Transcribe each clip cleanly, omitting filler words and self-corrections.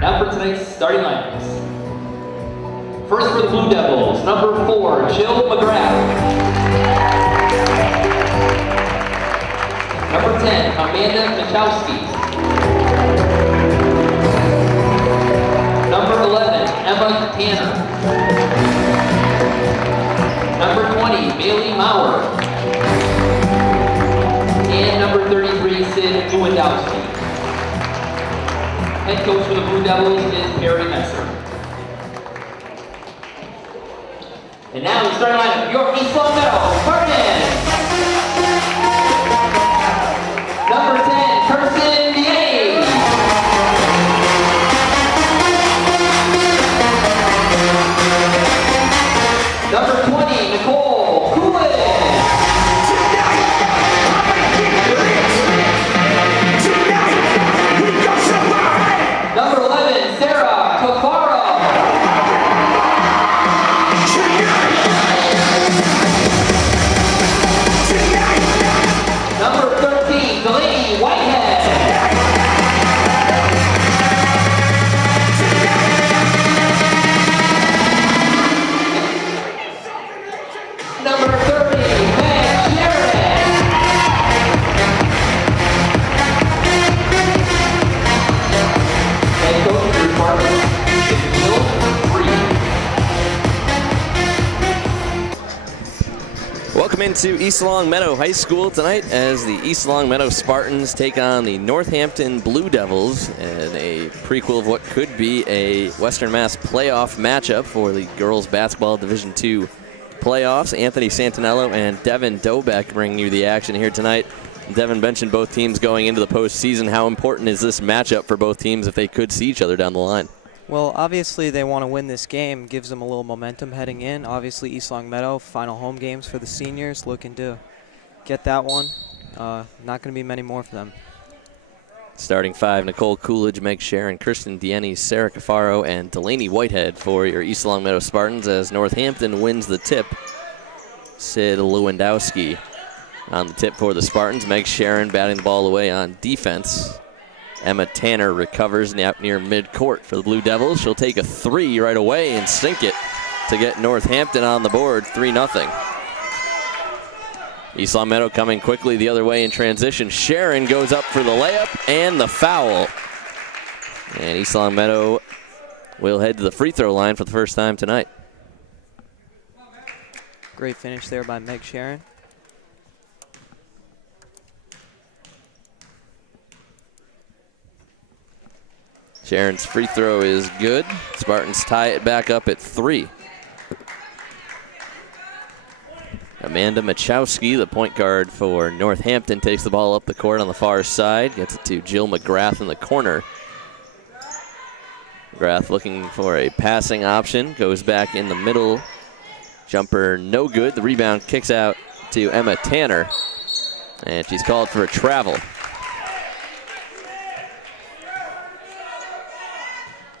Now for tonight's starting lineups. First for the Blue Devils, number 4, Jill McGrath. Number 10, Amanda Machowski. Number 11, Emma Tanner. Number 20, Bailey Maurer. And number 33, Sid Lewandowski. Head coach for the Blue Devils is Perry Messer. And now the starting lineup, your East Longmeadow Spartans. Number 10, Kirsten Diane. Number 20, Nicole Coolidge. Number 11, Sarah Cafaro. Number 13, Delaney Whitehead. Number 30, Meg Sheridan. Head coach for Spartans is Will Freed. Welcome into East Longmeadow High School tonight as the East Longmeadow Spartans take on the Northampton Blue Devils in a prequel of what could be a Western Mass playoff matchup for the girls basketball Division II playoffs. Anthony Santinello and Devin Dobeck bringing you the action here tonight. Devin mentioned both teams going into the postseason. How important is this matchup for both teams if they could see each other down the line? Well, obviously they want to win this game. Gives them a little momentum heading in. Obviously East Longmeadow, final home games for the seniors, looking to get that one. Not going to be many more for them. Starting 5, Nicole Coolidge, Meg Sharon, Kirsten Dienne, Sarah Cafaro, and Delaney Whitehead for your East Longmeadow Spartans as Northampton wins the tip. Sid Lewandowski on the tip for the Spartans. Meg Sharon batting the ball away on defense. Emma Tanner recovers out near midcourt for the Blue Devils. She'll take a 3 right away and sink it to get Northampton on the board, 3-0. East Longmeadow coming quickly the other way in transition. Sharon goes up for the layup and the foul. And East Longmeadow will head to the free throw line for the first time tonight. Great finish there by Meg Sharon. Sharon's free throw is good. Spartans tie it back up at 3. Amanda Machowski, the point guard for Northampton, takes the ball up the court on the far side. Gets it to Jill McGrath in the corner. McGrath looking for a passing option. Goes back in the middle. Jumper no good. The rebound kicks out to Emma Tanner. And she's called for a travel.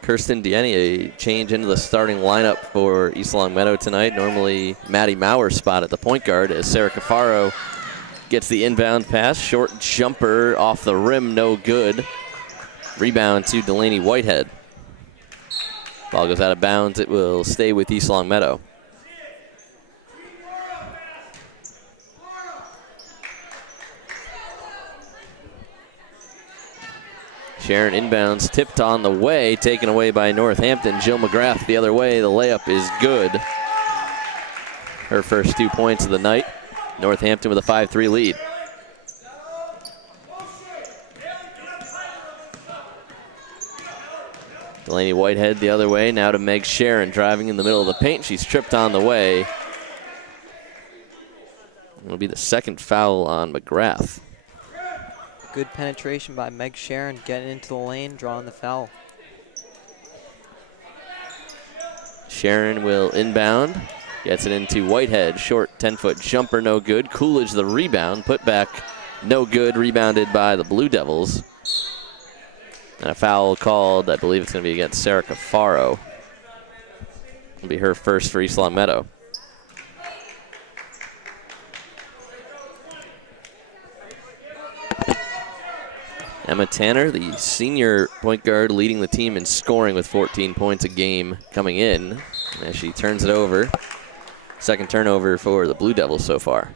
Kirsten Dienne, a change into the starting lineup for East Longmeadow tonight. Normally Maddie Mauer's spot at the point guard as Sarah Cafaro gets the inbound pass. Short jumper off the rim, no good. Rebound to Delaney Whitehead. Ball goes out of bounds. It will stay with East Longmeadow. Sharon inbounds, tipped on the way, taken away by Northampton. Jill McGrath the other way. The layup is good. Her first 2 points of the night. Northampton with a 5-3 lead. Delaney Whitehead the other way. Now to Meg Sharon driving in the middle of the paint. She's tripped on the way. It'll be the second foul on McGrath. Good penetration by Meg Sharon, getting into the lane, drawing the foul. Sharon will inbound, gets it into Whitehead. Short 10-foot jumper, no good. Coolidge the rebound, put back, no good. Rebounded by the Blue Devils. And a foul called, I believe it's going to be against Sarah Cafaro. It'll be her first for East Longmeadow. Emma Tanner, the senior point guard, leading the team in scoring with 14 points a game coming in as she turns it over. Second turnover for the Blue Devils so far.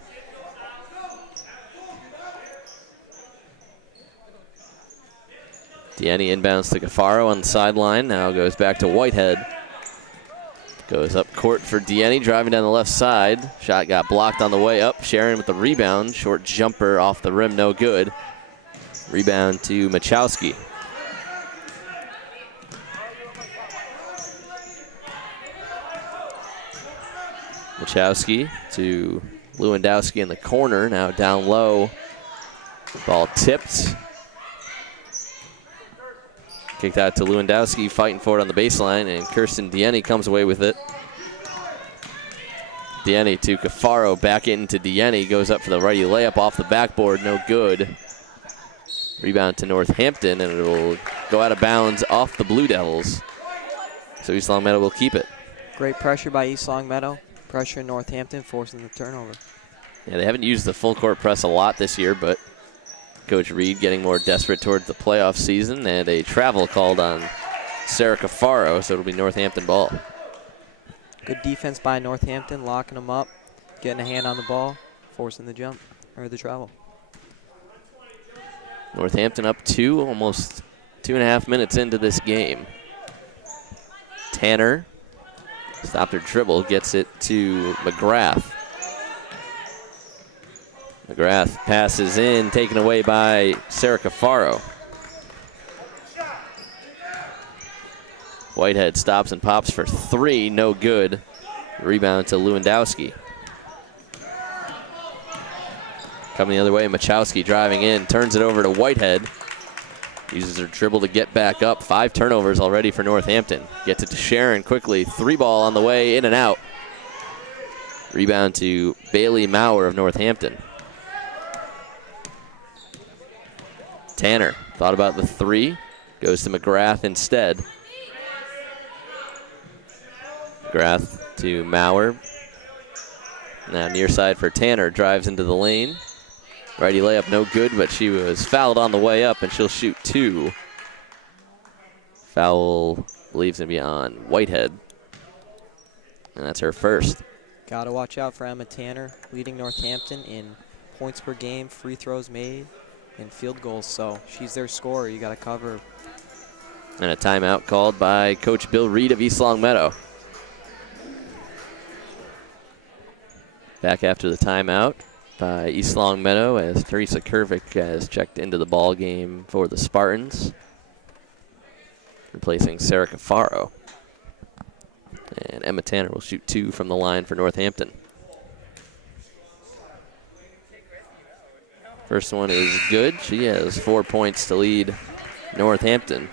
Deanne inbounds to Cafaro on the sideline. Now goes back to Whitehead. Goes up court for Deanne, driving down the left side. Shot got blocked on the way up. Sharon with the rebound. Short jumper off the rim, no good. Rebound to Machowski. Machowski to Lewandowski in the corner. Now down low. Ball tipped. Kicked out to Lewandowski, fighting for it on the baseline, and Kirsten Deanne comes away with it. Deanne to Cafaro, back into Deanne, goes up for the righty layup off the backboard, no good. Rebound to Northampton, and it will go out of bounds off the Blue Devils. So East Long Meadow will keep it. Great pressure by East Long Meadow. Pressure in Northampton, forcing the turnover. Yeah, they haven't used the full court press a lot this year, but Coach Reed getting more desperate towards the playoff season, and a travel called on Sarah Cafaro, so it'll be Northampton ball. Good defense by Northampton, locking them up, getting a hand on the ball, forcing the jump, or the travel. Northampton up 2, almost 2.5 minutes into this game. Tanner stopped her dribble, gets it to McGrath. McGrath passes in, taken away by Sarah Cafaro. Whitehead stops and pops for 3, no good. Rebound to Lewandowski. Coming the other way, Machowski driving in, turns it over to Whitehead. Uses her dribble to get back up. 5 turnovers already for Northampton. Gets it to Sharon quickly. 3 ball on the way, in and out. Rebound to Bailey Maurer of Northampton. Tanner thought about the 3. Goes to McGrath instead. McGrath to Maurer. Now near side for Tanner. Drives into the lane. Righty layup, no good, but she was fouled on the way up, and she'll shoot 2. Foul leaves him beyond Whitehead. And that's her first. Got to watch out for Emma Tanner, leading Northampton in points per game, free throws made, and field goals. So she's their scorer. You got to cover. And a timeout called by Coach Bill Reed of East Long Meadow. Back after the timeout by East Long Meadow as Teresa Kervick has checked into the ball game for the Spartans, replacing Sarah Cafaro. And Emma Tanner will shoot 2 from the line for Northampton. First one is good. She has 4 points to lead Northampton.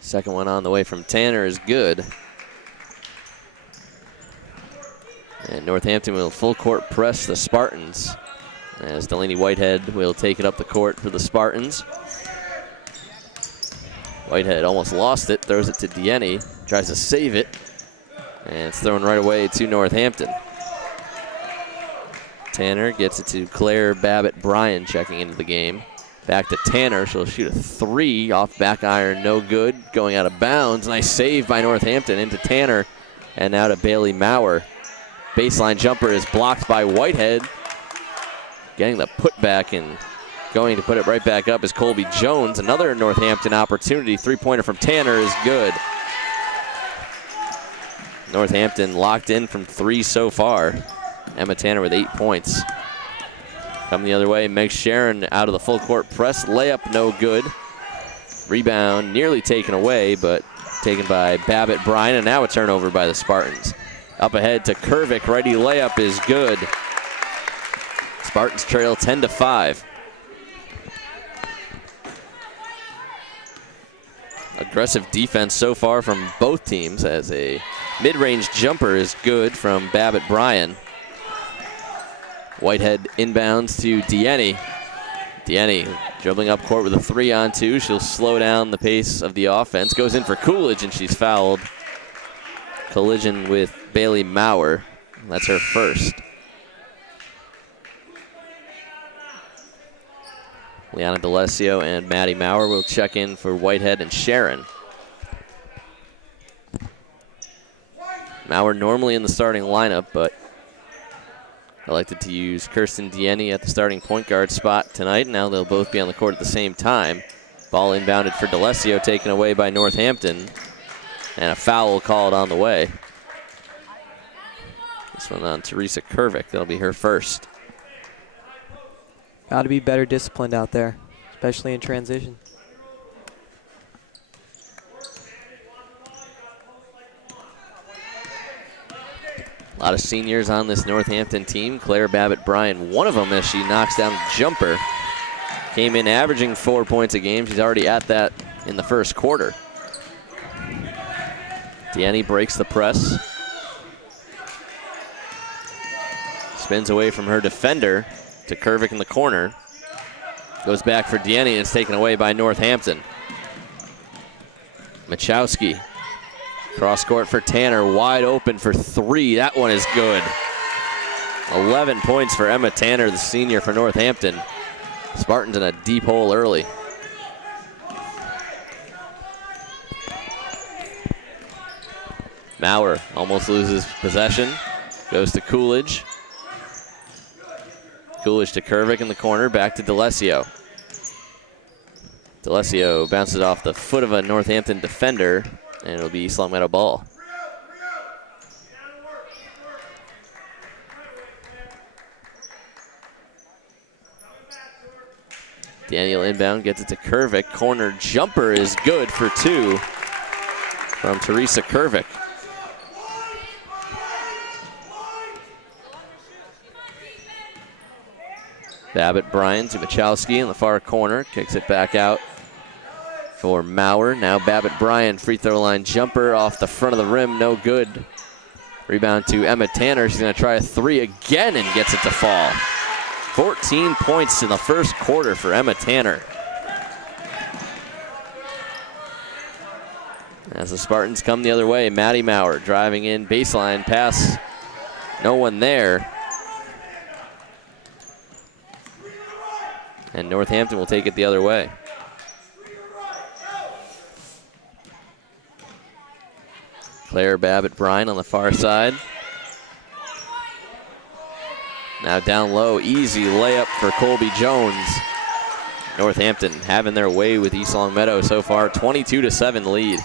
Second one on the way from Tanner is good. And Northampton will full court press the Spartans as Delaney Whitehead will take it up the court for the Spartans. Whitehead almost lost it, throws it to Deanne, tries to save it, and it's thrown right away to Northampton. Tanner gets it to Claire Babbitt-Bryan checking into the game. Back to Tanner, she'll shoot a 3 off back iron, no good, going out of bounds. Nice save by Northampton into Tanner, and now to Bailey Maurer. Baseline jumper is blocked by Whitehead. Getting the putback and going to put it right back up is Colby Jones. Another Northampton opportunity. 3-pointer from Tanner is good. Northampton locked in from 3 so far. Emma Tanner with 8 points. Coming the other way, Meg Sharon out of the full court press. Layup no good. Rebound nearly taken away, but taken by Babbitt-Bryan, and now a turnover by the Spartans. Up ahead to Kervick, righty layup is good. Spartans trail 10-5. Aggressive defense so far from both teams as a mid-range jumper is good from Babbitt-Bryan. Whitehead inbounds to Deanne. Deanne dribbling up court with a 3-on-2. She'll slow down the pace of the offense. Goes in for Coolidge, and she's fouled. collision with Bailey Maurer. That's her first. Liana D'Alessio and Maddie Maurer will check in for Whitehead and Sharon. Maurer normally in the starting lineup, but elected to use Kirsten Dienne at the starting point guard spot tonight. Now they'll both be on the court at the same time. Ball inbounded for D'Alessio, taken away by Northampton. And a foul called on the way. This one on Teresa Kervick. That'll be her first. Got to be better disciplined out there, especially in transition. A lot of seniors on this Northampton team. Claire Babbitt-Bryan, one of them as she knocks down a jumper. Came in averaging 4 points a game. She's already at that in the first quarter. Dienne breaks the press. Spins away from her defender to Kervick in the corner. Goes back for Dienne and it's taken away by Northampton. Machowski. Cross court for Tanner, wide open for three. That one is good. 11 points for Emma Tanner, the senior for Northampton. Spartans in a deep hole early. Maurer almost loses possession. Goes to Coolidge. Coolidge to Kervick in the corner, back to D'Alessio. D'Alessio bounces off the foot of a Northampton defender, and it'll be East Long Meadow ball. Daniel inbound, gets it to Kervick. Corner jumper is good for two from Teresa Kervick. Babbitt-Bryan to Machowski in the far corner. Kicks it back out for Maurer. Now Babbitt-Bryan, free throw line jumper off the front of the rim, no good. Rebound to Emma Tanner. She's going to try a three again and gets it to fall. 14 points in the first quarter for Emma Tanner. As the Spartans come the other way, Maddie Maurer driving in, baseline pass. No one there. And Northampton will take it the other way. Claire Babbitt-Bryan on the far side. Now down low, easy layup for Colby Jones. Northampton having their way with East Long Meadow so far, 22-7 lead.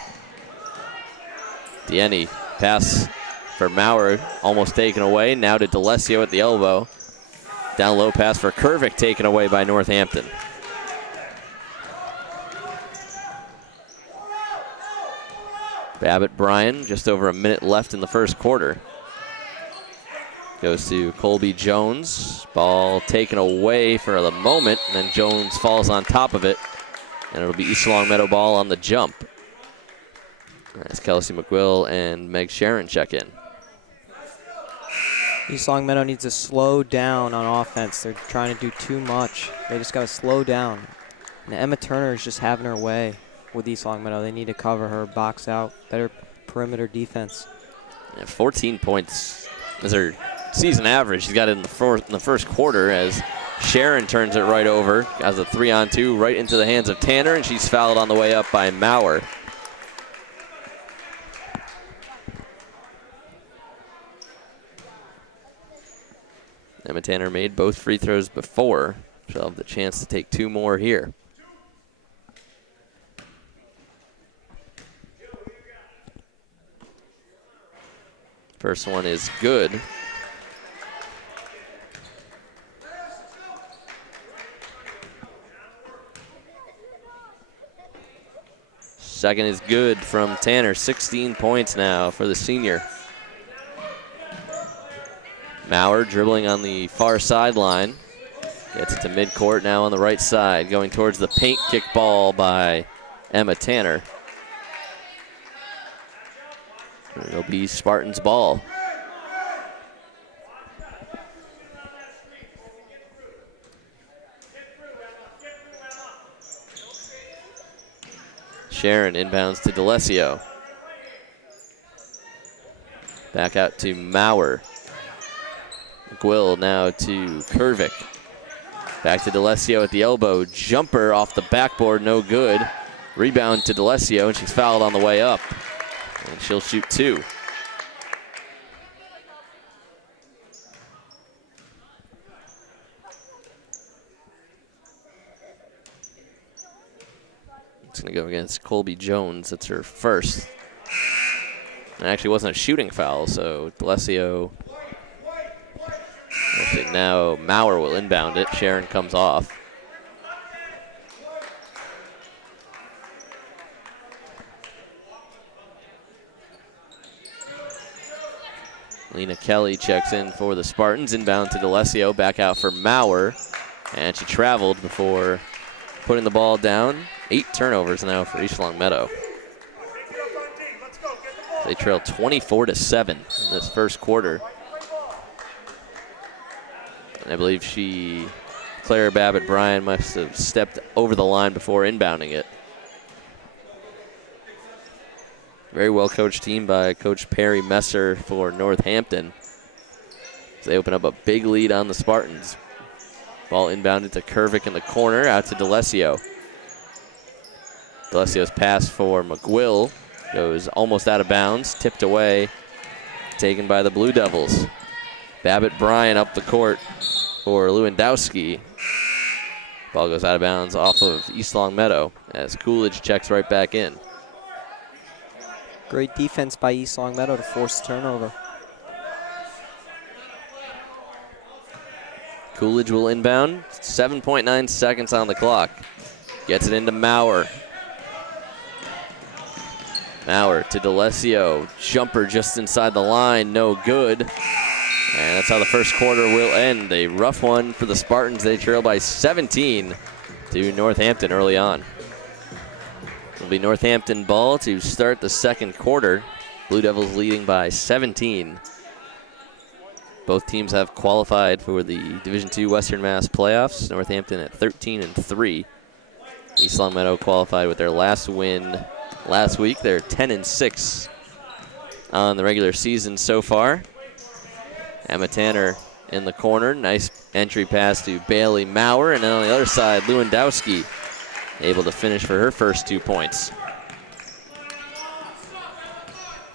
Dienne, pass for Maurer, almost taken away. Now to D'Alessio at the elbow. Down low pass for Kervick, taken away by Northampton. Babbitt-Bryan, just over a minute left in the first quarter. Goes to Colby Jones. Ball taken away for the moment, and then Jones falls on top of it. And it'll be East Long Meadow ball on the jump. As Kelsey McGill and Meg Sharon check in. East Long Meadow needs to slow down on offense. They're trying to do too much. They just got to slow down. And Emma Turner is just having her way with East Long Meadow. They need to cover her, box out, better perimeter defense. Yeah, 14 points is her season average. She's got it in the first quarter as Sharon turns it right over as a 3-on-2 right into the hands of Tanner, and she's fouled on the way up by Maurer. Emma Tanner made both free throws before. She'll have the chance to take two more here. First one is good. Second is good from Tanner. 16 points now for the senior. Maurer dribbling on the far sideline. Gets it to midcourt now on the right side. Going towards the paint, kick ball by Emma Tanner. It'll be Spartans ball. Sharon inbounds to D'Alessio. Back out to Maurer. McGill now to Kervick. Back to D'Alessio at the elbow. Jumper off the backboard, no good. Rebound to D'Alessio, and she's fouled on the way up. And she'll shoot 2. It's going to go against Colby Jones. That's her first. It actually wasn't a shooting foul, so D'Alessio. Actually, now Maurer will inbound it. Sharon comes off. Lena Kelly checks in for the Spartans. Inbound to D'Alessio. Back out for Maurer. And she traveled before putting the ball down. 8 turnovers now for East Long Meadow. They trail 24-7 in this first quarter. And I believe Claire Babbitt-Bryan must have stepped over the line before inbounding it. Very well coached team by Coach Perry Messer for Northampton. They open up a big lead on the Spartans. Ball inbounded to Kervick in the corner, out to D'Alessio. D'Alessio's pass for McGill goes almost out of bounds, tipped away, taken by the Blue Devils. Babbitt-Bryan up the court for Lewandowski. Ball goes out of bounds off of East Long Meadow as Coolidge checks right back in. Great defense by East Long Meadow to force turnover. Coolidge will inbound. 7.9 seconds on the clock. Gets it into Maurer. Maurer to D'Alessio. Jumper just inside the line. No good. And that's how the first quarter will end. A rough one for the Spartans. They trail by 17 to Northampton early on. It'll be Northampton ball to start the second quarter. Blue Devils leading by 17. Both teams have qualified for the Division II Western Mass playoffs. Northampton at 13-3. East Long Meadow qualified with their last win last week. They're 10-6 on the regular season so far. Emma Tanner in the corner. Nice entry pass to Bailey Maurer. And then on the other side, Lewandowski able to finish for her first 2 points.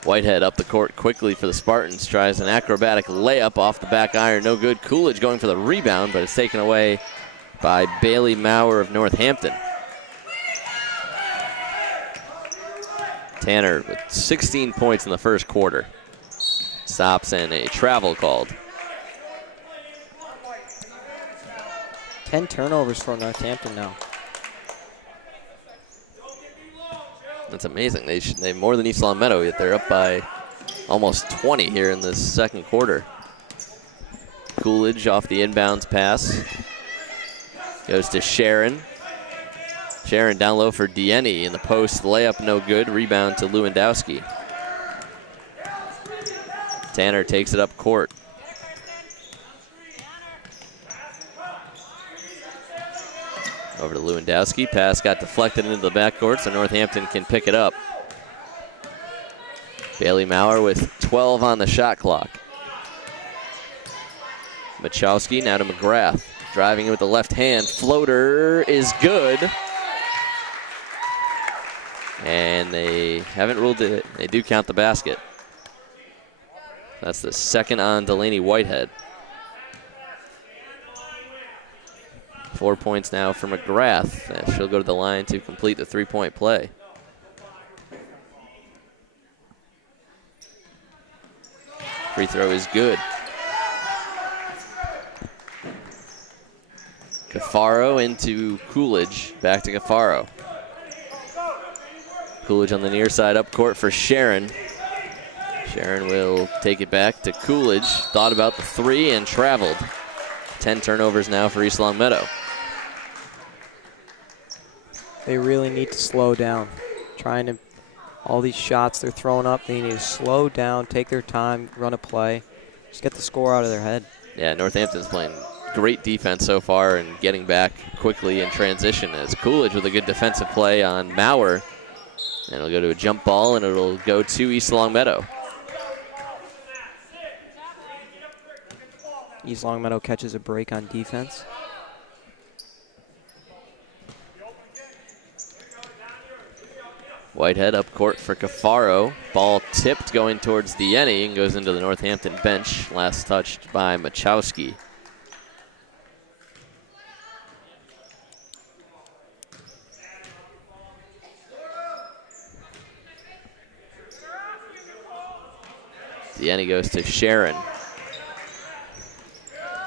Whitehead up the court quickly for the Spartans. Tries an acrobatic layup off the back iron. No good. Coolidge going for the rebound, but it's taken away by Bailey Maurer of Northampton. Tanner with 16 points in the first quarter. Stops and a travel called. 10 turnovers for Northampton now. That's amazing. They have more than East Long Meadow, yet they're up by almost 20 here in this second quarter. Coolidge off the inbounds pass. Goes to Sharon. Sharon down low for Dieni in the post. Layup no good. Rebound to Lewandowski. Tanner takes it up court. Over to Lewandowski. Pass got deflected into the backcourt, so Northampton can pick it up. Bailey Maurer with 12 on the shot clock. Machowski now to McGrath. Driving with the left hand. Floater is good. And they haven't ruled it. They do count the basket. That's the second on Delaney Whitehead. 4 points now for McGrath. She'll go to the line to complete the three-point play. Free throw is good. Cafaro into Coolidge. Back to Cafaro. Coolidge on the near side up court for Sharon. Sharon will take it back to Coolidge. Thought about the three and traveled. 10 turnovers now for East Long Meadow. They really need to slow down. All these shots they're throwing up, they need to slow down, take their time, run a play, just get the score out of their head. Yeah, Northampton's playing great defense so far and getting back quickly in transition as Coolidge with a good defensive play on Maurer. And it'll go to a jump ball and it'll go to East Long Meadow. East Longmeadow catches a break on defense. Whitehead up court for Cafaro. Ball tipped going towards Dieni and goes into the Northampton bench. Last touched by Machowski. Dieni goes to Sharon.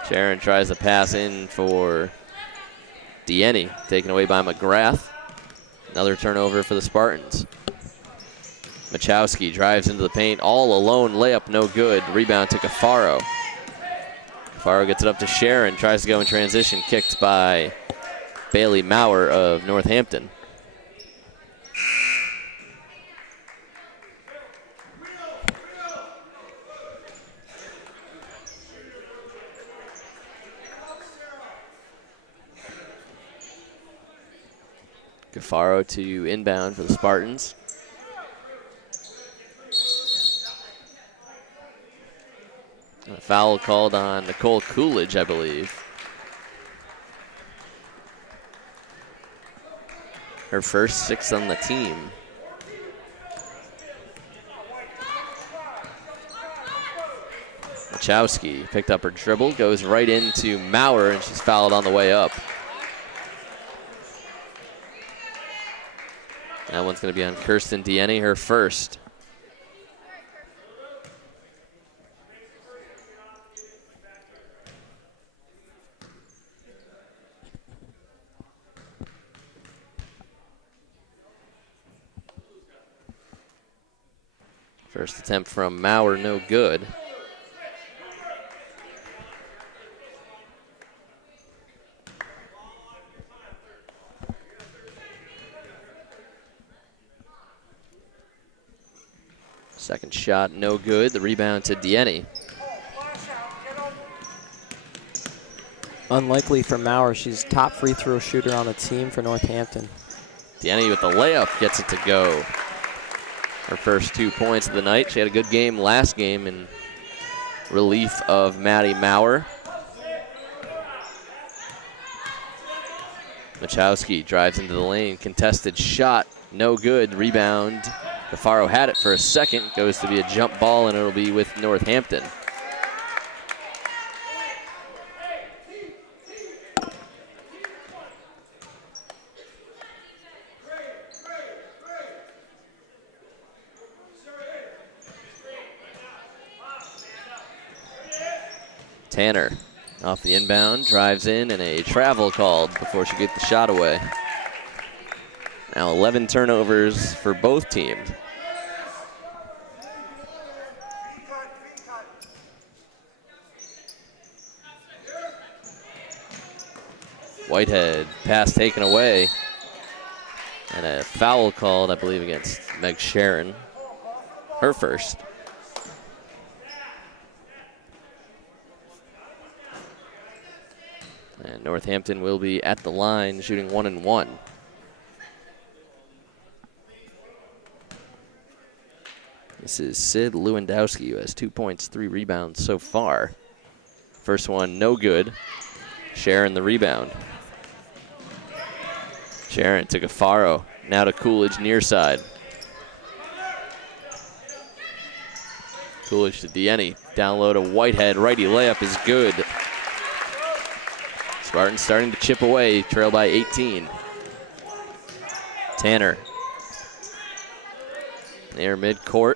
Sharon tries to pass in for Dieni, taken away by McGrath. Another turnover for the Spartans. Machowski drives into the paint, all alone, layup no good. Rebound to Cafaro. Cafaro gets it up to Sharon, tries to go in transition, kicked by Bailey Maurer of Northampton. Cafaro to inbound for the Spartans. A foul called on Nicole Coolidge, I believe. Her first 6 on the team. Machowski picked up her dribble, goes right into Maurer, and she's fouled on the way up. That one's going to be on Kirsten Dieni, her first. First attempt from Maurer, no good. Second shot, no good. The rebound to Dieni. Unlikely for Maurer. She's top free throw shooter on the team for Northampton. Dieni with the layup gets it to go. Her first 2 points of the night. She had a good game last game in relief of Maddie Maurer. Machowski drives into the lane. Contested shot, no good. Rebound. Cafaro had it for a second, goes to be a jump ball, and it'll be with Northampton. Tanner off the inbound, drives in, and a travel called before she gets the shot away. Now 11 turnovers for both teams. Whitehead, pass taken away. And a foul called, I believe, against Meg Sharon. Her first. And Northampton will be at the line shooting 1-1. This is Sid Lewandowski, who has 2 points, 3 rebounds so far. First one, no good. Sharon the rebound. Sharon to Cafaro, now to Coolidge near side. Coolidge to Dieni, down low to Whitehead, righty layup is good. Spartans starting to chip away, trail by 18. Tanner. Near midcourt.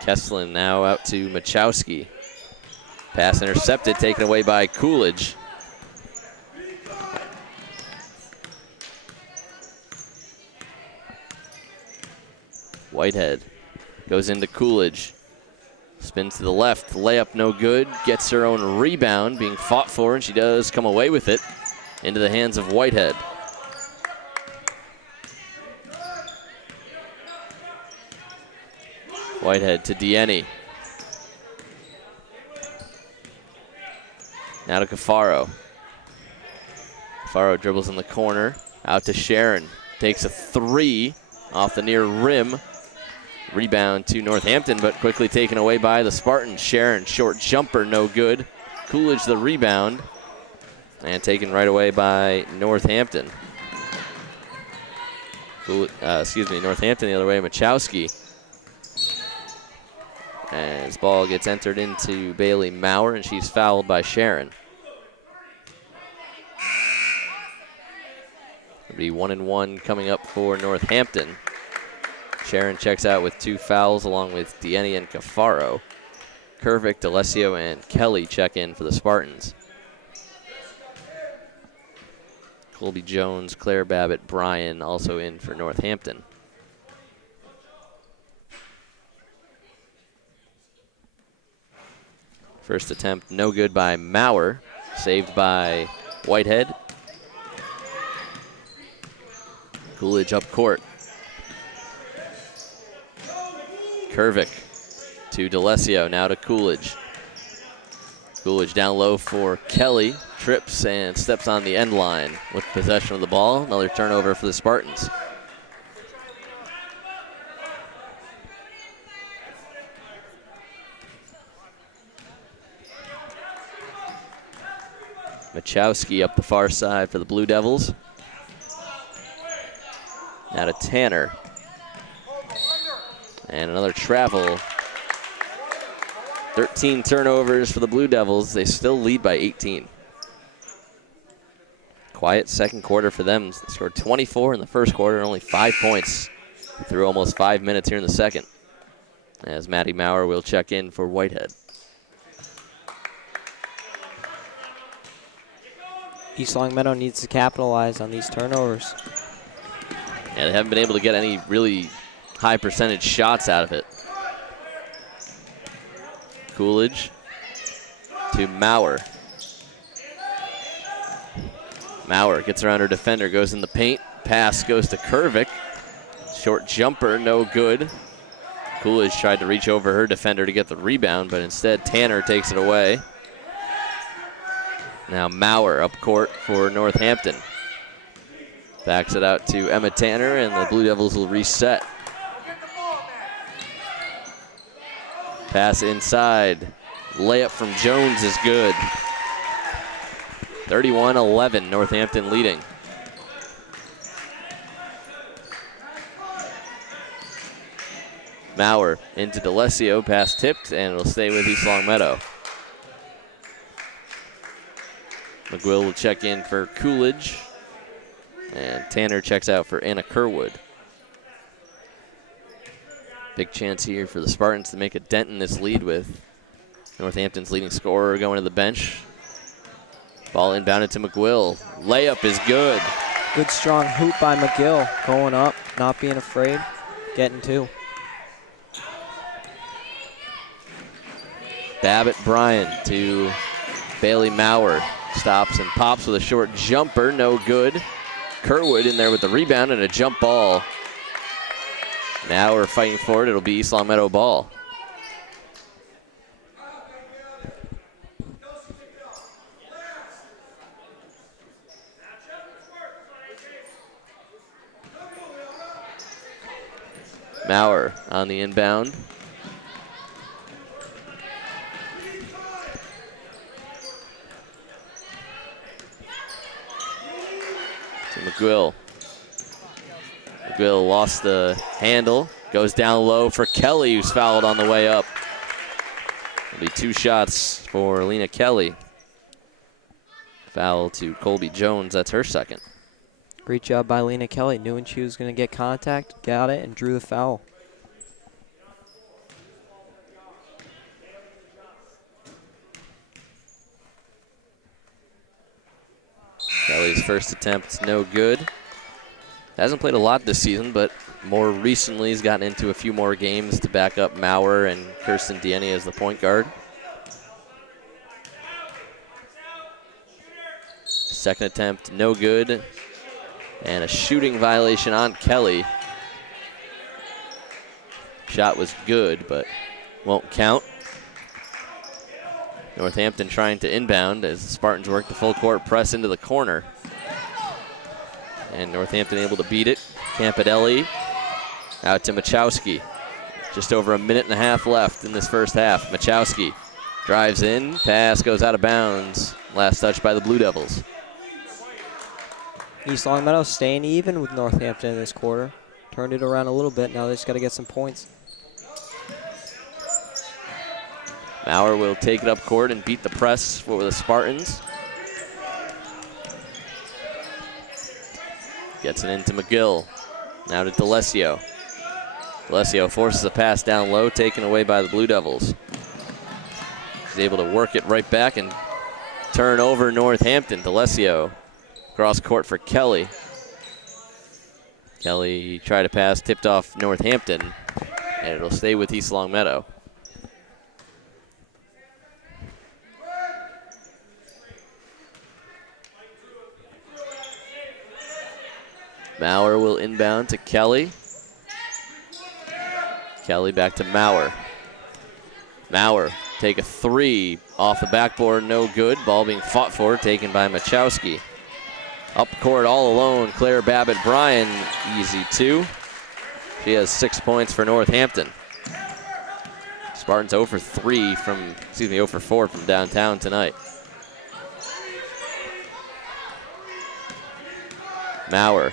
Kesslin now out to Machowski. Pass intercepted, taken away by Coolidge. Whitehead goes into Coolidge. Spins to the left, layup no good. Gets her own rebound, being fought for, and she does come away with it into the hands of Whitehead. Whitehead to Dieni. Now to Cafaro. Cafaro dribbles in the corner. Out to Sharon. Takes a 3 off the near rim. Rebound to Northampton, but quickly taken away by the Spartans. Sharon, short jumper, no good. Coolidge the rebound, and taken right away by Northampton. Northampton the other way, Machowski. And his ball gets entered into Bailey Maurer, and she's fouled by Sharon. It'll be 1-1 coming up for Northampton. Sharon checks out with 2 fouls along with Dieni and Cafaro. Kervick, D'Alessio, and Kelly check in for the Spartans. Colby Jones, Claire Babbitt, Bryan also in for Northampton. First attempt, no good by Maurer, saved by Whitehead. Coolidge up court. Kervick to D'Alessio, now to Coolidge. Coolidge down low for Kelly, trips and steps on the end line with possession of the ball. Another turnover for the Spartans. Machowski up the far side for the Blue Devils. Now to Tanner. And another travel. 13 turnovers for the Blue Devils. They still lead by 18. Quiet second quarter for them. They scored 24 in the first quarter, only 5 points through almost 5 minutes here in the second. As Maddie Maurer will check in for Whitehead. East Longmeadow needs to capitalize on these turnovers. Yeah, they haven't been able to get any really high percentage shots out of it. Coolidge to Maurer. Maurer gets around her defender, goes in the paint. Pass goes to Kervick. Short jumper, no good. Coolidge tried to reach over her defender to get the rebound, but instead Tanner takes it away. Now Maurer up court for Northampton. Backs it out to Emma Tanner, and the Blue Devils will reset. Pass inside. Layup from Jones is good. 31-11, Northampton leading. Maurer into D'Alessio, pass tipped, and it'll stay with East Longmeadow. McGill will check in for Coolidge, and Tanner checks out for Anna Kerwood. Big chance here for the Spartans to make a dent in this lead with Northampton's leading scorer going to the bench. Ball inbounded to McGill. Layup is good. Good strong hoop by McGill. Going up, not being afraid, getting 2. Babbitt Bryan to Bailey Maurer. Stops and pops with a short jumper, no good. Kerwood in there with the rebound and a jump ball. Now we're fighting for it. It'll be East Longmeadow ball. Maurer on the inbound. To McGill. McGill lost the handle. Goes down low for Kelly, who's fouled on the way up. It'll be 2 shots for Lena Kelly. Foul to Colby Jones. That's her second. Great job by Lena Kelly. Knew when she was going to get contact, got it, and drew the foul. Kelly's first attempt, no good. Hasn't played a lot this season, but more recently he's gotten into a few more games to back up Maurer and Kirsten Dieni as the point guard. Second attempt, no good. And a shooting violation on Kelly. Shot was good, but won't count. Northampton trying to inbound as the Spartans work the full court press into the corner. And Northampton able to beat it. Campidelli out to Machowski. Just over a minute and a half left in this first half. Machowski drives in, pass goes out of bounds. Last touch by the Blue Devils. East Longmeadow staying even with Northampton in this quarter. Turned it around a little bit. Now they just got to get some points. Maurer will take it up court and beat the press for the Spartans. Gets it into McGill. Now to D'Alessio. D'Alessio forces a pass down low, taken away by the Blue Devils. He's able to work it right back and turn over Northampton. D'Alessio cross court for Kelly. Kelly tried to pass, tipped off Northampton, and it'll stay with East Longmeadow. Maurer will inbound to Kelly. Kelly back to Maurer. Maurer take a three off the backboard, no good. Ball being fought for, taken by Machowski. Up court all alone, Claire Babbitt-Bryan, easy two. She has 6 points for Northampton. Spartans 0 for 4 from downtown tonight. Maurer.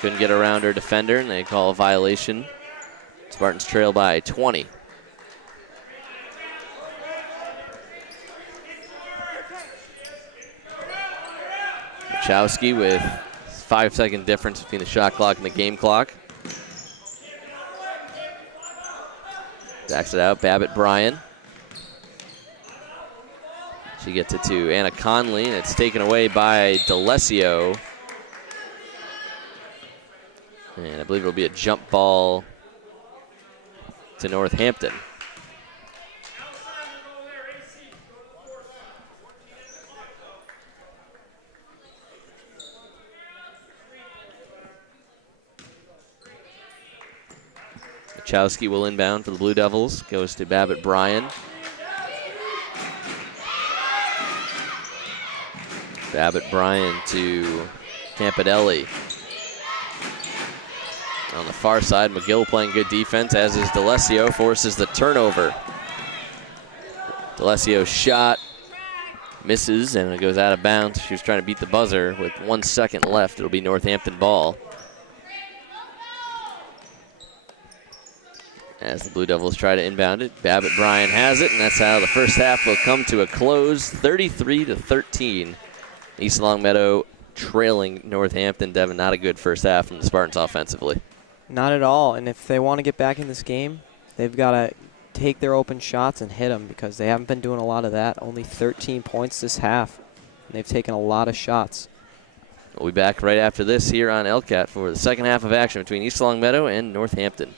Couldn't get around her defender, and they call a violation. Spartans trail by 20. Machowski with 5-second difference between the shot clock and the game clock. Backs it out, Babbitt-Bryan. She gets it to Anna Conley, and it's taken away by D'Alessio. And I believe it'll be a jump ball to Northampton. Machowski will inbound for the Blue Devils. Goes to Babbitt-Bryan. Babbitt-Bryan to Campanelli. On the far side, McGill playing good defense, as is D'Alessio, forces the turnover. D'Alessio's shot misses, and it goes out of bounds. She was trying to beat the buzzer with 1 second left. It'll be Northampton ball. As the Blue Devils try to inbound it, Babbitt-Bryan has it, and that's how the first half will come to a close, 33-13. East Longmeadow trailing Northampton. Devin, not a good first half from the Spartans offensively. Not at all, and if they want to get back in this game, they've got to take their open shots and hit them, because they haven't been doing a lot of that. Only 13 points this half, and they've taken a lot of shots. We'll be back right after this here on LCAT for the second half of action between East Longmeadow and Northampton.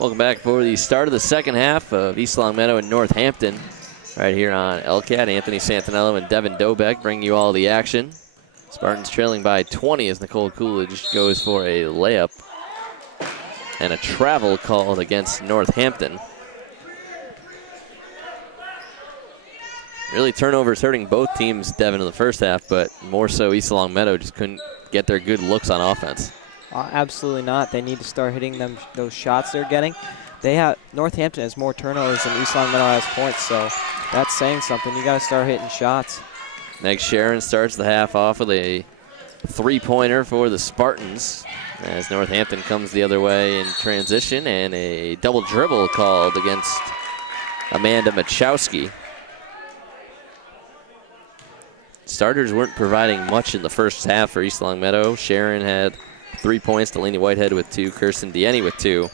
Welcome back for the start of the second half of East Longmeadow and Northampton. Right here on LCAT, Anthony Santinello and Devin Dobeck bring you all the action. Spartans trailing by 20 as Nicole Coolidge goes for a layup. And a travel called against Northampton. Really turnovers hurting both teams, Devin, in the first half, but more so East Longmeadow just couldn't get their good looks on offense. Absolutely not. They need to start hitting those shots they're getting. Northampton has more turnovers than East Longmeadow has points, so that's saying something. You got to start hitting shots. Meg Sharon starts the half off with a three-pointer for the Spartans as Northampton comes the other way in transition, and a double dribble called against Amanda Machowski. Starters weren't providing much in the first half for East Longmeadow. Sharon had 3 points, Delaney Whitehead with 2, Kirsten Dienne with 2,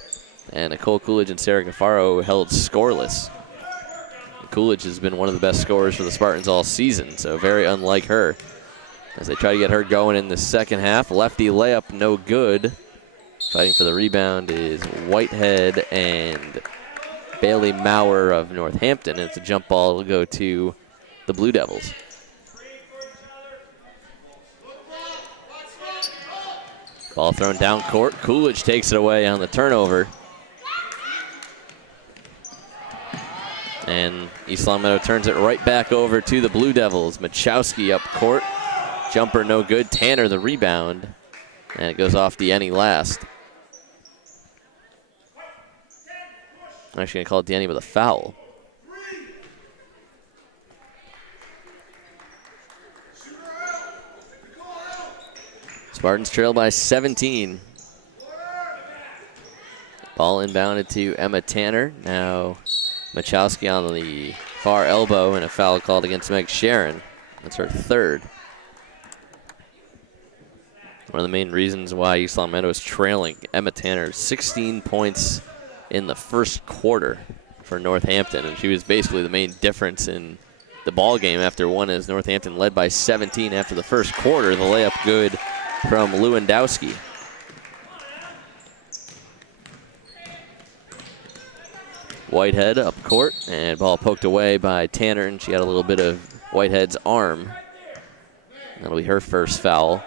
and Nicole Coolidge and Sarah Cafaro held scoreless. Coolidge has been one of the best scorers for the Spartans all season, so very unlike her. As they try to get her going in the second half, lefty layup no good. Fighting for the rebound is Whitehead and Bailey Maurer of Northampton, and it's a jump ball. It'll go to the Blue Devils. Ball thrown down court. Coolidge takes it away on the turnover. And East Longmeadow turns it right back over to the Blue Devils. Machowski up court. Jumper no good. Tanner the rebound. And it goes off Dienne last. I'm actually going to call Dienne with a foul. Spartans trail by 17. Ball inbounded to Emma Tanner. Now Machowski on the far elbow, and a foul called against Meg Sharon. That's her third. One of the main reasons why East Longmeadow is trailing Emma Tanner, 16 points in the first quarter for Northampton, and she was basically the main difference in the ball game after one, as Northampton led by 17 after the first quarter. The layup good from Lewandowski. Whitehead up court, and ball poked away by Tanner, and she had a little bit of Whitehead's arm. That'll be her first foul.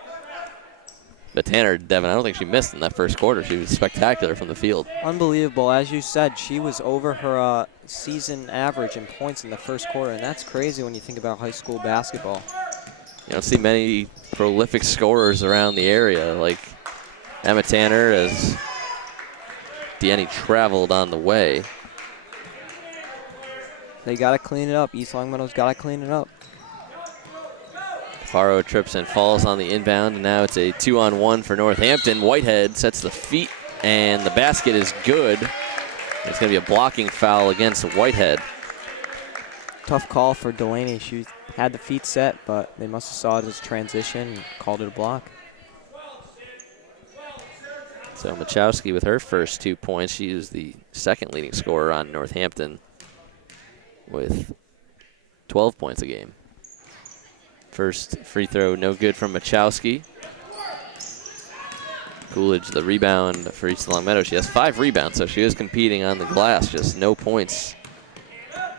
But Tanner, Devin, I don't think she missed in that first quarter. She was spectacular from the field. Unbelievable. As you said, she was over her season average in points in the first quarter, and that's crazy when you think about high school basketball. You don't see many prolific scorers around the area like Emma Tanner, as Dienne traveled on the way. They got to clean it up. East Longmeadow's got to clean it up. Faro trips and falls on the inbound, and now it's a 2-on-1 for Northampton. Whitehead sets the feet, and the basket is good. It's going to be a blocking foul against Whitehead. Tough call for Delaney. She had the feet set, but they must have saw it as transition and called it a block. So Machowski with her first 2 points. She was the second leading scorer on Northampton with 12 points a game. First free throw no good from Machowski. Coolidge the rebound for East Longmeadow. She has 5 rebounds, so she is competing on the glass, just no points.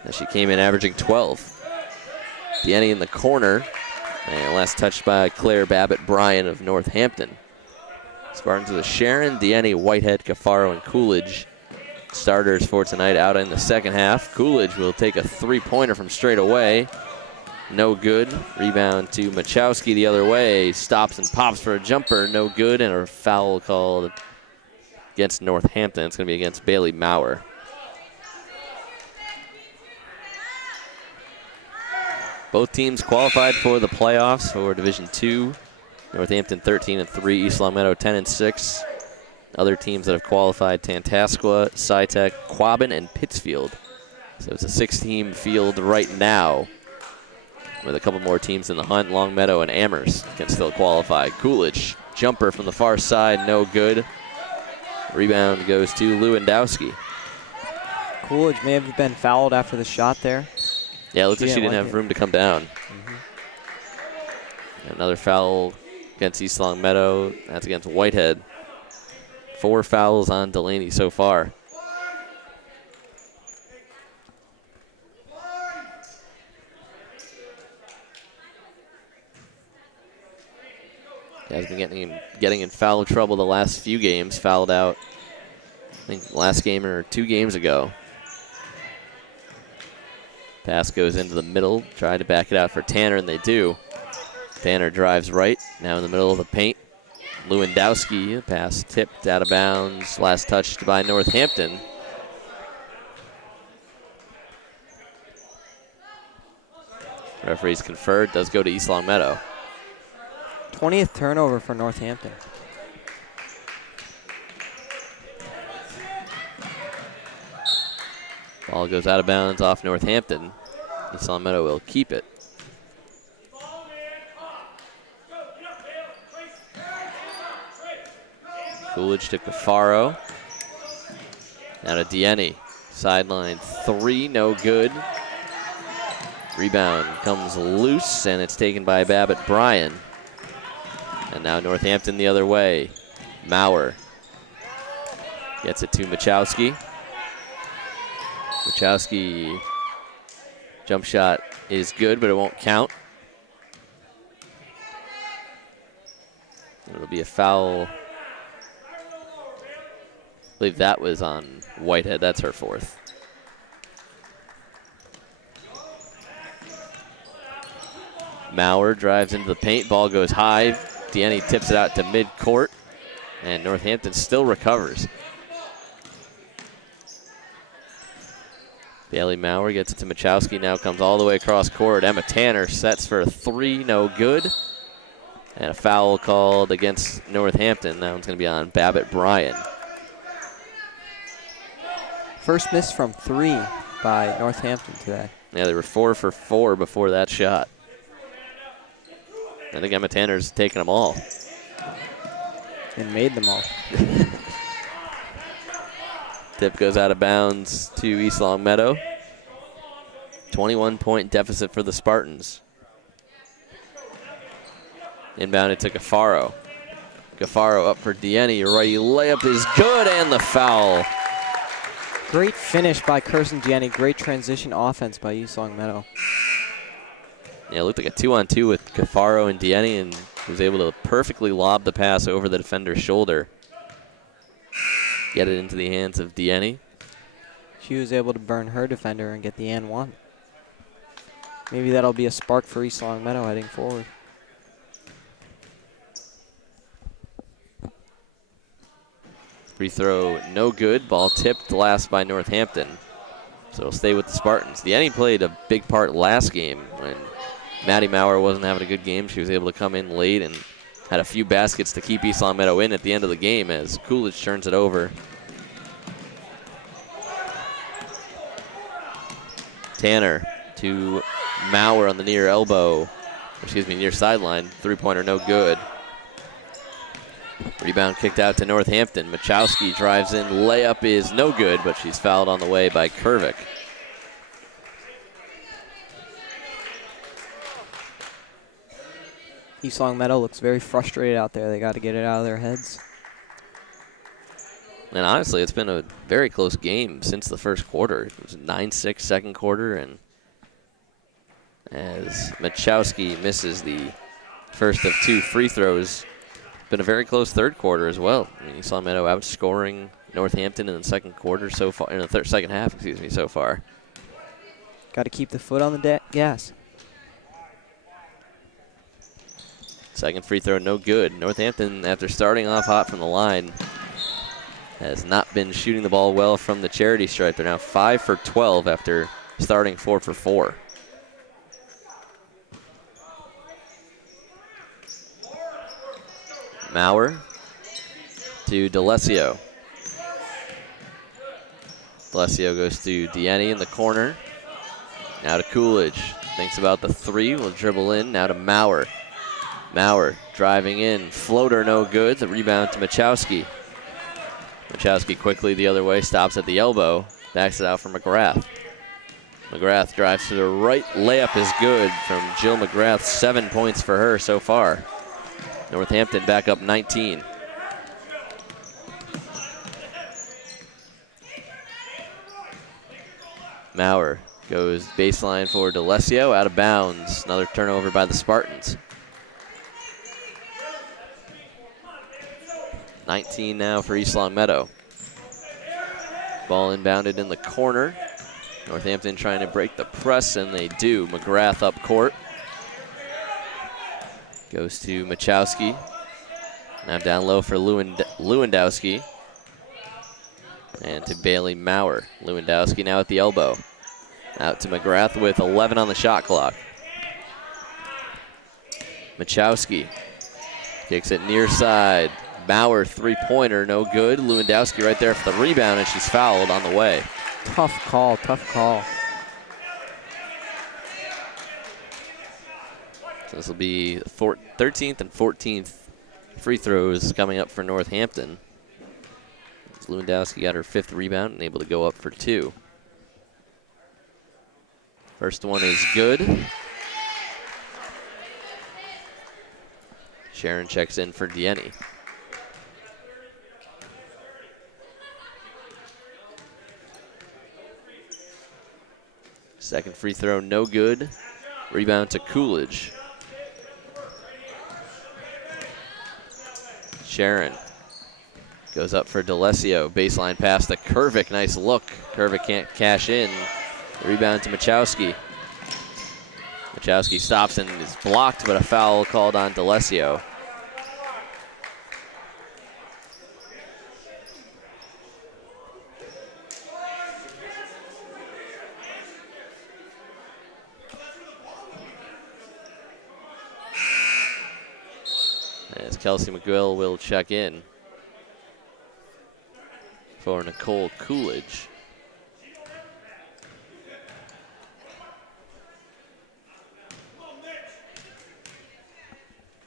As she came in averaging 12. Dienne in the corner, and last touched by Claire Babbitt-Bryan of Northampton. Spartans with Sharon, Dienne, Whitehead, Cafaro, and Coolidge. Starters for tonight out in the second half. Coolidge will take a 3-pointer from straight away. No good. Rebound to Machowski the other way. Stops and pops for a jumper. No good. And a foul called against Northampton. It's going to be against Bailey Maurer. Both teams qualified for the playoffs for Division II. Northampton 13-3, East Longmeadow 10-6. Other teams that have qualified: Tantascwa, SciTech, Quabbin, and Pittsfield. So it's a 6-team field right now, with a couple more teams in the hunt. Longmeadow and Amherst can still qualify. Coolidge, jumper from the far side, no good. Rebound goes to Lewandowski. Coolidge may have been fouled after the shot there. Yeah, it looks like she didn't have room to come down. Another foul against East Longmeadow. That's against Whitehead. 4 fouls on Delaney so far. Has been getting in foul trouble the last few games. Fouled out, I think, last game or 2 games ago. Pass goes into the middle. Try to back it out for Tanner, and they do. Tanner drives right, now in the middle of the paint. Lewandowski, the pass tipped out of bounds. Last touched by Northampton. Referees conferred, does go to East Longmeadow. 20th turnover for Northampton. Ball goes out of bounds off Northampton. East Longmeadow will keep it. Coolidge to Cafaro. Now to Dienne. Sideline 3, no good. Rebound comes loose, and it's taken by Babbitt Bryan. And now Northampton the other way. Maurer gets it to Machowski. Machowski, jump shot is good, but it won't count. It'll be a foul. I believe that was on Whitehead. That's her 4th. Maurer drives into the paint. Ball goes high. Dienne tips it out to mid-court, and Northampton still recovers. Bailey Maurer gets it to Machowski. Now comes all the way across court. Emma Tanner sets for a 3, no good. And a foul called against Northampton. That one's going to be on Babbitt Bryan. First miss from 3 by Northampton today. Yeah, they were 4 for 4 before that shot. I think Emma Tanner's taken them all. And made them all. Tip goes out of bounds to East Longmeadow. 21-point deficit for the Spartans. Inbounded to Cafaro. Cafaro up for Dienne. Righty layup is good, and the foul. Great finish by Kirsten Dienne. Great transition offense by East Longmeadow. Yeah, it looked like a 2-on-2 with Cafaro and Dienne, and was able to perfectly lob the pass over the defender's shoulder. Get it into the hands of Dienne. She was able to burn her defender and get the and one. Maybe that'll be a spark for East Longmeadow heading forward. Free throw, no good. Ball tipped last by Northampton. So it'll stay with the Spartans. Dienne played a big part last game when Maddie Maurer wasn't having a good game. She was able to come in late and had a few baskets to keep East Longmeadow in at the end of the game as Coolidge turns it over. Tanner to Maurer on the near elbow, near sideline. 3-pointer, no good. Rebound kicked out to Northampton. Machowski drives in. Layup is no good, but she's fouled on the way by Kervick. East Longmeadow looks very frustrated out there. They got to get it out of their heads. And honestly, it's been a very close game since the first quarter. It was 9-6 second quarter, and as Machowski misses the first of 2 free throws, it's been a very close third quarter as well. I mean, East Longmeadow outscoring Northampton in the second quarter so far, in the second half, so far. Got to keep the foot on the gas. Second free throw, no good. Northampton, after starting off hot from the line, has not been shooting the ball well from the charity stripe. They're now 5 for 12 after starting 4 for 4. Maurer to D'Alessio. D'Alessio goes to Dienne in the corner. Now to Coolidge. Thinks about the 3, will dribble in. Now to Maurer. Maurer driving in. Floater no good. The rebound to Machowski. Machowski quickly the other way. Stops at the elbow. Backs it out for McGrath. McGrath drives to the right. Layup is good from Jill McGrath. 7 points for her so far. Northampton back up 19. Maurer goes baseline for D'Alessio. Out of bounds. Another turnover by the Spartans. 19 now for East Longmeadow. Ball inbounded in the corner. Northampton trying to break the press, and they do. McGrath up court. Goes to Machowski. Now down low for Lewandowski. And to Bailey Maurer. Lewandowski now at the elbow. Out to McGrath with 11 on the shot clock. Machowski kicks it near side. Maurer three-pointer, no good. Lewandowski right there for the rebound, and she's fouled on the way. Tough call, tough call. So this will be 13th and 14th free throws coming up for Northampton. Lewandowski got her 5th rebound and able to go up for 2. First one is good. Sharon checks in for Dieni. Second free throw, no good. Rebound to Coolidge. Sharon goes up for D'Alessio. Baseline pass to Kervik. Nice look. Kervik can't cash in. Rebound to Machowski. Machowski stops and is blocked, but a foul called on D'Alessio. As Kelsey McGill will check in for Nicole Coolidge.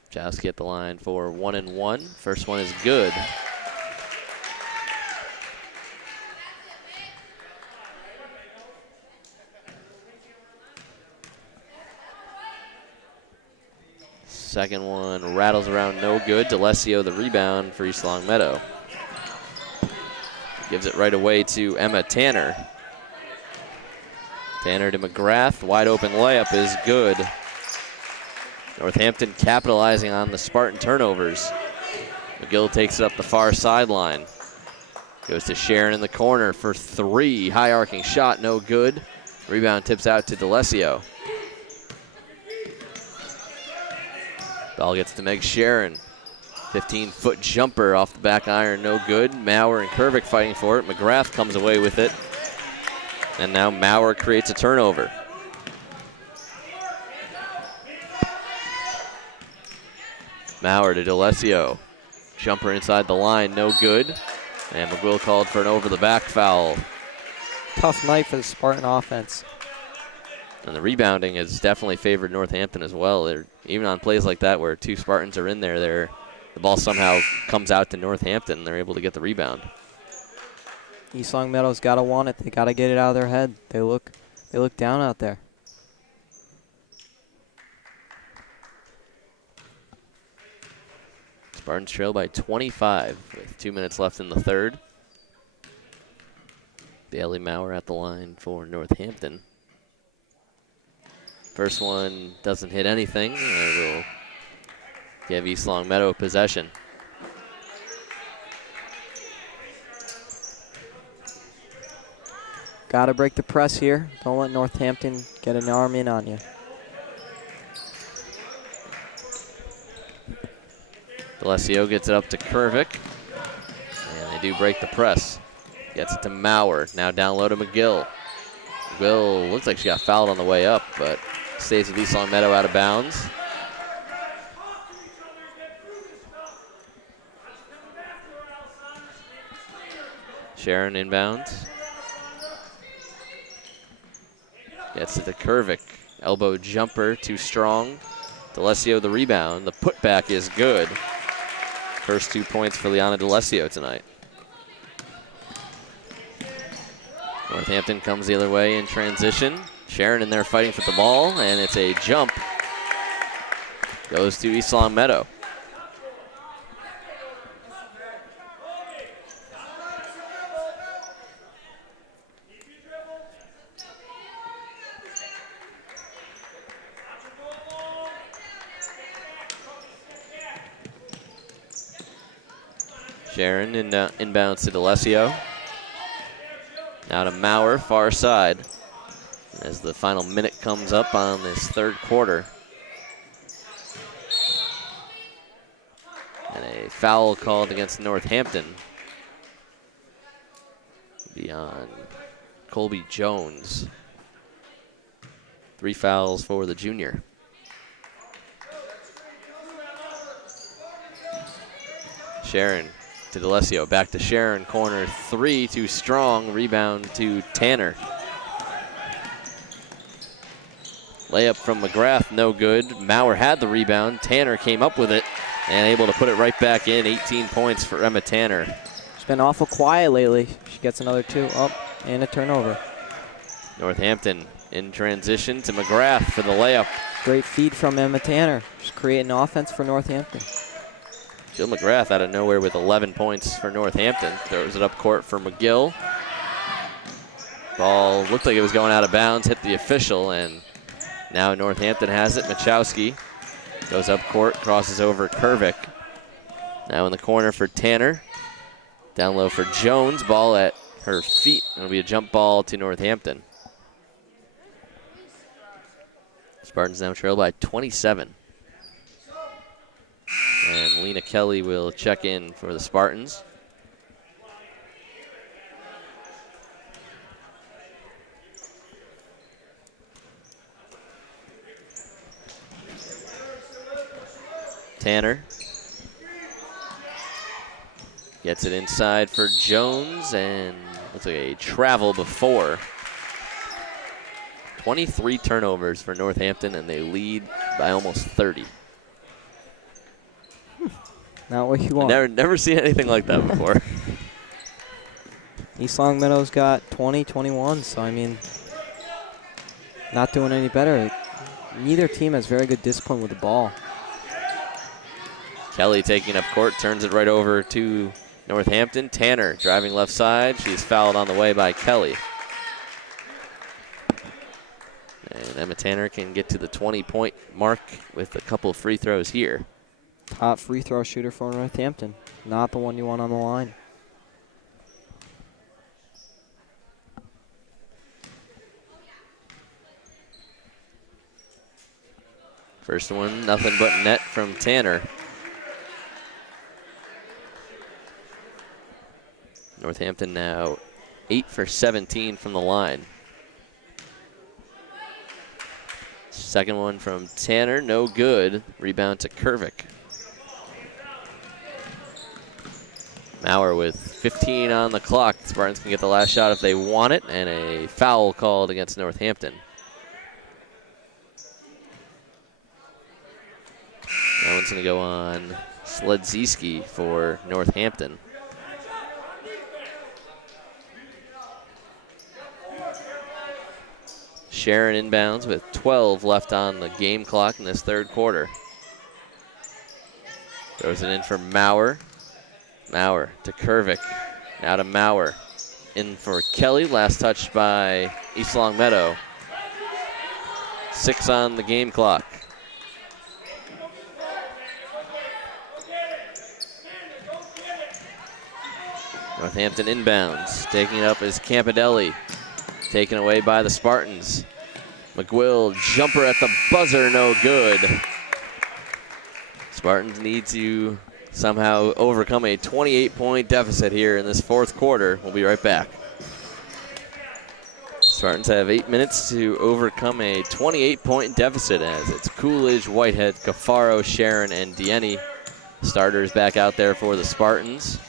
Machowski at the line for 1 and 1. First one is good. Second one rattles around, no good. D'Alessio the rebound for East Longmeadow. Gives it right away to Emma Tanner. Tanner to McGrath. Wide open layup is good. Northampton capitalizing on the Spartan turnovers. McGill takes it up the far sideline. Goes to Sharon in the corner for 3. High arcing shot, no good. Rebound tips out to D'Alessio. Ball gets to Meg Sharon. 15-foot jumper off the back iron, no good. Maurer and Kervik fighting for it. McGrath comes away with it. And now Maurer creates a turnover. Maurer to D'Alessio. Jumper inside the line, no good. And McGill called for an over-the-back foul. Tough night for the Spartan offense. And the rebounding has definitely favored Northampton as well. They're, even on plays like that where 2 Spartans are in there, the ball somehow comes out to Northampton and they're able to get the rebound. East Longmeadow's got to want it. They got to get it out of their head. They look down out there. Spartans trail by 25 with 2 minutes left in the third. Bailey Maurer at the line for Northampton. First one doesn't hit anything. It'll give East Longmeadow possession. Got to break the press here. Don't let Northampton get an arm in on you. D'Alessio gets it up to Kervik. And they do break the press. Gets it to Maurer. Now down low to McGill. McGill looks like she got fouled on the way up, but stays with East Longmeadow out of bounds. Sharon inbounds. Gets it to Kervik. Elbow jumper, too strong. D'Alessio the rebound. The putback is good. First 2 points for Liana D'Alessio tonight. Northampton comes the other way in transition. Sharon in there fighting for the ball, and it's a jump. Goes to East Longmeadow. Sharon inbounds to D'Alessio. Now to Maurer, far side. As the final minute comes up on this third quarter. And a foul called against Northampton. Be on Colby Jones. 3 fouls for the junior. Sharon to D'Alessio, back to Sharon, corner 3, too strong, rebound to Tanner. Layup from McGrath, no good. Maurer had the rebound, Tanner came up with it and able to put it right back in. 18 points for Emma Tanner. She's been awful quiet lately. She gets another 2 up and a turnover. Northampton in transition to McGrath for the layup. Great feed from Emma Tanner. She's creating offense for Northampton. Jill McGrath out of nowhere with 11 points for Northampton. Throws it up court for McGill. Ball looked like it was going out of bounds, hit the official, and now Northampton has it. Machowski goes up court, crosses over Kervick. Now in the corner for Tanner. Down low for Jones, ball at her feet. It'll be a jump ball to Northampton. Spartans now trail by 27. And Lena Kelly will check in for the Spartans. Tanner gets it inside for Jones, and looks like a travel before. 23 turnovers for Northampton, and they lead by almost 30. Not what you want. Never seen anything like that before. East Longmeadow's got 20, 21, so I mean, not doing any better. Neither team has very good discipline with the ball. Kelly taking up court, turns it right over to Northampton. Tanner driving left side. She's fouled on the way by Kelly. And Emma Tanner can get to the 20-point mark with a couple of free throws here. Top free throw shooter for Northampton. Not the one you want on the line. First one, nothing but net from Tanner. Northampton now 8 for 17 from the line. Second one from Tanner, no good. Rebound to Kervick. Maurer with 15 on the clock. Spartans can get the last shot if they want it, and a foul called against Northampton. That one's going to go on Sledzinski for Northampton. Sharon inbounds with 12 left on the game clock in this third quarter. Throws it in for Maurer. Maurer to Kervick. Now to Maurer. In for Kelly. Last touch by East Longmeadow. 6 on the game clock. Northampton inbounds. Taking it up is Campidelli. Taken away by the Spartans. McGill, jumper at the buzzer, no good. Spartans need to somehow overcome a 28-point deficit here in this fourth quarter. We'll be right back. Spartans have 8 minutes to overcome a 28-point deficit as it's Coolidge, Whitehead, Cafaro, Sharon, and Dieni. Starters back out there for the Spartans.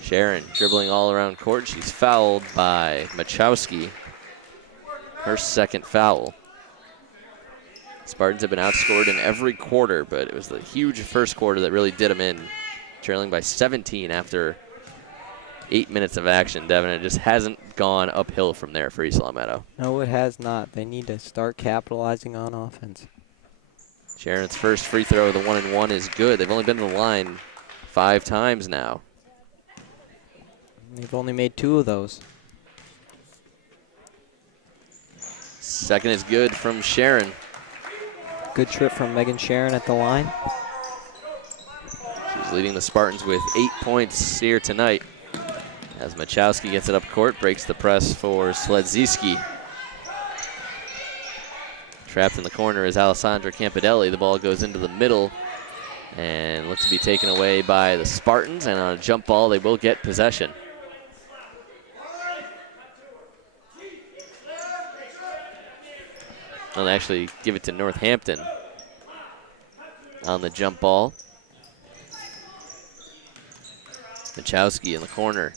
Sharon dribbling all around court. She's fouled by Machowski. Her second foul. Spartans have been outscored in every quarter, but it was the huge first quarter that really did them in. Trailing by 17 after 8 minutes of action, Devin. It just hasn't gone uphill from there for East Longmeadow. No, it has not. They need to start capitalizing on offense. Sharon's first free throw, the 1-and-1, is good. They've only been to the line 5 times now. They've only made 2 of those. Second is good from Sharon. Good trip from Megan Sharon at the line. She's leading the Spartans with 8 points here tonight. As Machowski gets it up court, breaks the press for Sledzinski. Trapped in the corner is Alessandra Campidelli. The ball goes into the middle and looks to be taken away by the Spartans, and on a jump ball they will get possession. They'll actually give it to Northampton on the jump ball. Machowski in the corner.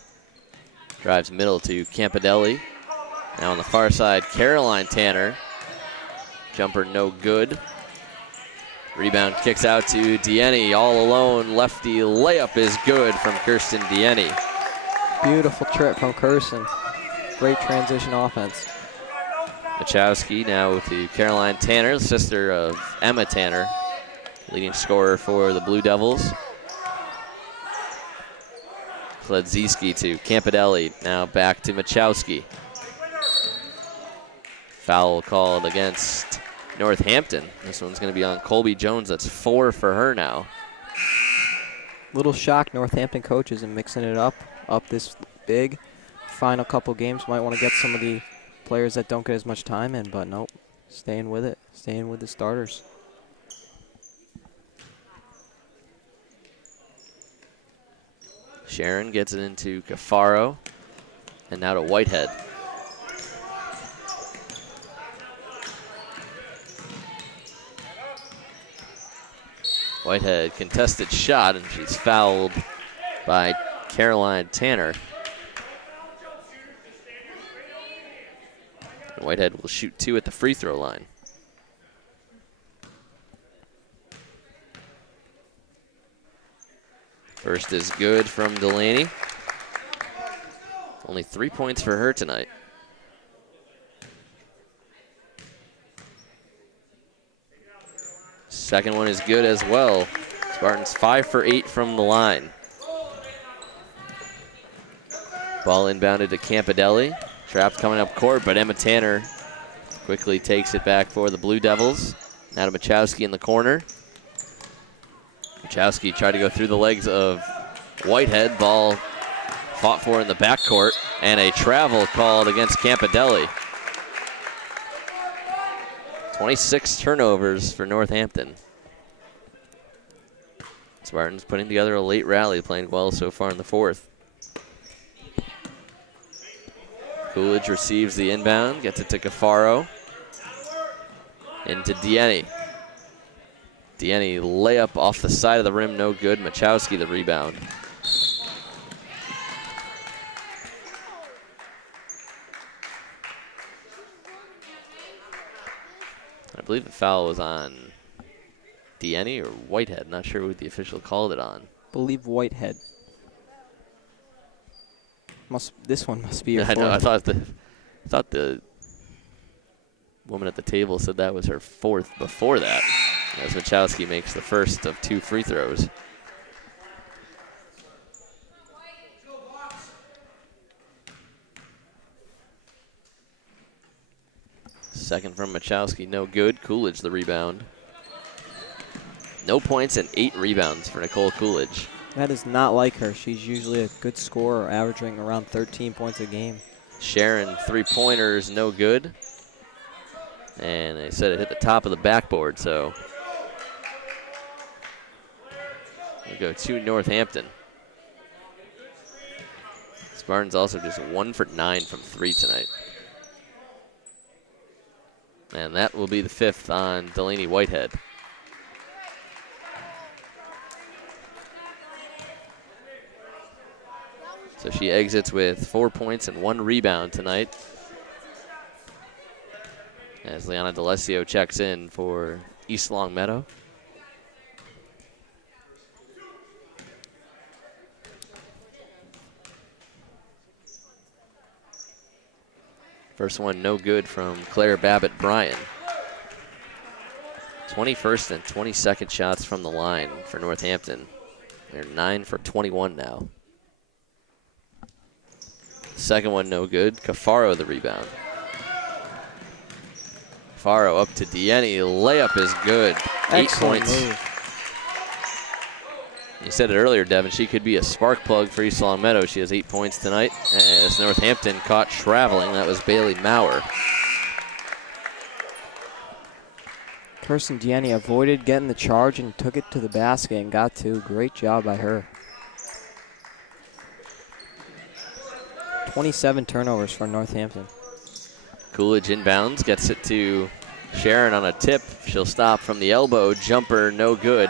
Drives middle to Campidelli. Now on the far side, Caroline Tanner. Jumper no good. Rebound kicks out to Dieni, all alone. Lefty layup is good from Kirsten Dieni. Beautiful trip from Kirsten. Great transition offense. Machowski now to Caroline Tanner, sister of Emma Tanner, leading scorer for the Blue Devils. Sledzinski to Campidelli, now back to Machowski. Foul called against Northampton. This one's going to be on Colby Jones. That's 4 for her now. Little shock, Northampton coaches and mixing it up this big. Final couple games, might want to get some of the players that don't get as much time in, but nope, staying with it, staying with the starters. Sharon gets it into Cafaro, and now to Whitehead. Whitehead contested shot, and she's fouled by Caroline Tanner. And Whitehead will shoot 2 at the free throw line. First is good from Delaney. Only 3 points for her tonight. Second one is good as well. Spartans 5 for 8 from the line. Ball inbounded to Campidelli. Trapped coming up court, but Emma Tanner quickly takes it back for the Blue Devils. Now to Machowski in the corner. Machowski tried to go through the legs of Whitehead. Ball fought for in the backcourt, and a travel called against Campidelli. 26 turnovers for Northampton. Spartans putting together a late rally, playing well so far in the fourth. Coolidge receives the inbound, gets it to Cafaro. Into Dieni. Dieni layup off the side of the rim, no good. Machowski the rebound. I believe the foul was on Dieni or Whitehead. Not sure what the official called it on. Believe Whitehead. This one must be. I know. I thought the woman at the table said that was her fourth before that. As Machowski makes the first of 2 free throws. Second from Machowski, no good. Coolidge the rebound. No points and 8 rebounds for Nicole Coolidge. That is not like her. She's usually a good scorer, averaging around 13 points a game. Sharon, 3-pointers, no good. And they said it hit the top of the backboard, so we go to Northampton. Spartans also just 1 for 9 from 3 tonight. And that will be the 5th on Delaney Whitehead. So she exits with 4 points and 1 rebound tonight. As Liana D'Alessio checks in for East Longmeadow. First one no good from Claire Babbitt Bryan. 21st and 22nd shots from the line for Northampton. They're 9 for 21 now. Second one no good. Cafaro the rebound. Cafaro up to Dieni. Layup is good. 8 Excellent points. move. You said it earlier, Devin. She could be a spark plug for East Long Meadow. She has 8 points tonight. As Northampton caught traveling, that was Bailey Maurer. Kirsten Diani avoided getting the charge and took it to the basket and got to. Great job by her. 27 turnovers for Northampton. Coolidge inbounds, gets it to Sharon on a tip. She'll stop from the elbow. Jumper, no good.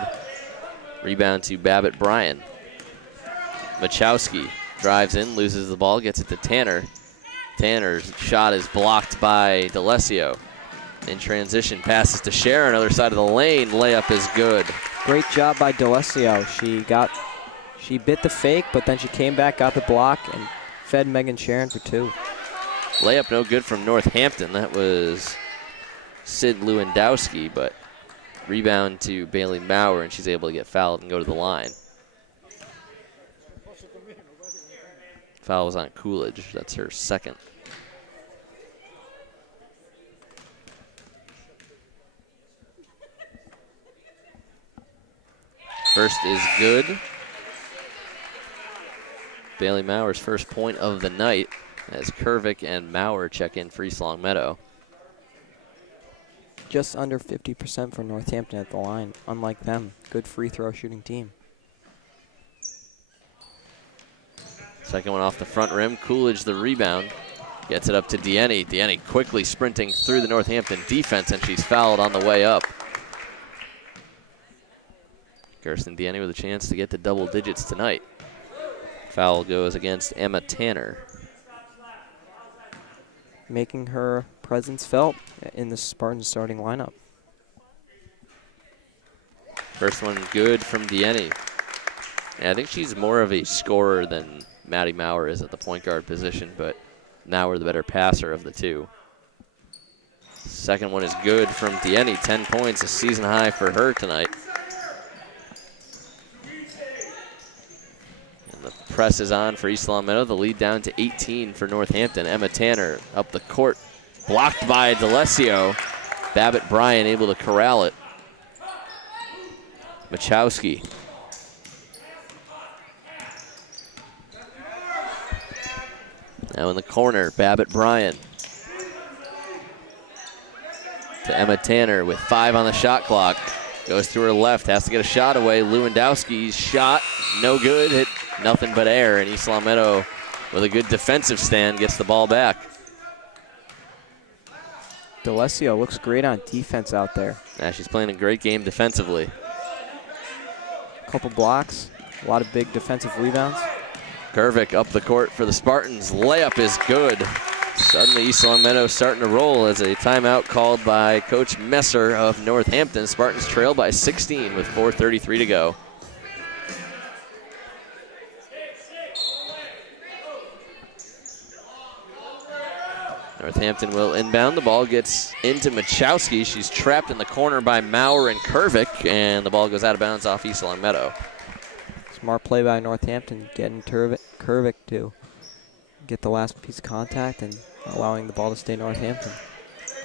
Rebound to Babbitt Bryan. Machowski drives in, loses the ball, gets it to Tanner. Tanner's shot is blocked by DeLessio. In transition, passes to Sharon, other side of the lane. Layup is good. Great job by DeLessio. She bit the fake, but then she came back, got the block, and fed Megan Sharon for 2. Layup no good from Northampton. That was Sid Lewandowski, but rebound to Bailey Maurer, and she's able to get fouled and go to the line. Foul was on Coolidge. That's her second. First is good. Bailey Maurer's first point of the night as Kervick and Maurer check in for East Long Meadow. Just under 50% for Northampton at the line. Unlike them, good free throw shooting team. Second one off the front rim. Coolidge the rebound. Gets it up to Diani. Diani quickly sprinting through the Northampton defense, and she's fouled on the way up. Kirsten Diani with a chance to get to double digits tonight. Foul goes against Emma Tanner. Making her presence felt in the Spartans starting lineup. First one good from Diani. Yeah, I think she's more of a scorer than Maddie Maurer is at the point guard position, but Maurer the better passer of the two. Second one is good from Diani. 10 points, a season high for her tonight. The press is on for East Long Meadow. The lead down to 18 for Northampton. Emma Tanner up the court. Blocked by DeLessio. Babbitt Bryan able to corral it. Machowski. Now in the corner, Babbitt Bryan. To Emma Tanner with 5 on the shot clock. Goes to her left, has to get a shot away. Lewandowski's shot, no good. Hit nothing but air, and East Long Meadow with a good defensive stand gets the ball back. DeLessio looks great on defense out there. Yeah, she's playing a great game defensively. Couple blocks, a lot of big defensive rebounds. Kervick up the court for the Spartans. Layup is good. Suddenly East Long Meadow starting to roll as a timeout called by Coach Messer of Northampton. Spartans trail by 16 with 4:33 to go. Northampton will inbound. The ball gets into Machowski. She's trapped in the corner by Maurer and Kervick, and the ball goes out of bounds off East Long Meadow. Smart play by Northampton, getting Kervick to get the last piece of contact and allowing the ball to stay Northampton.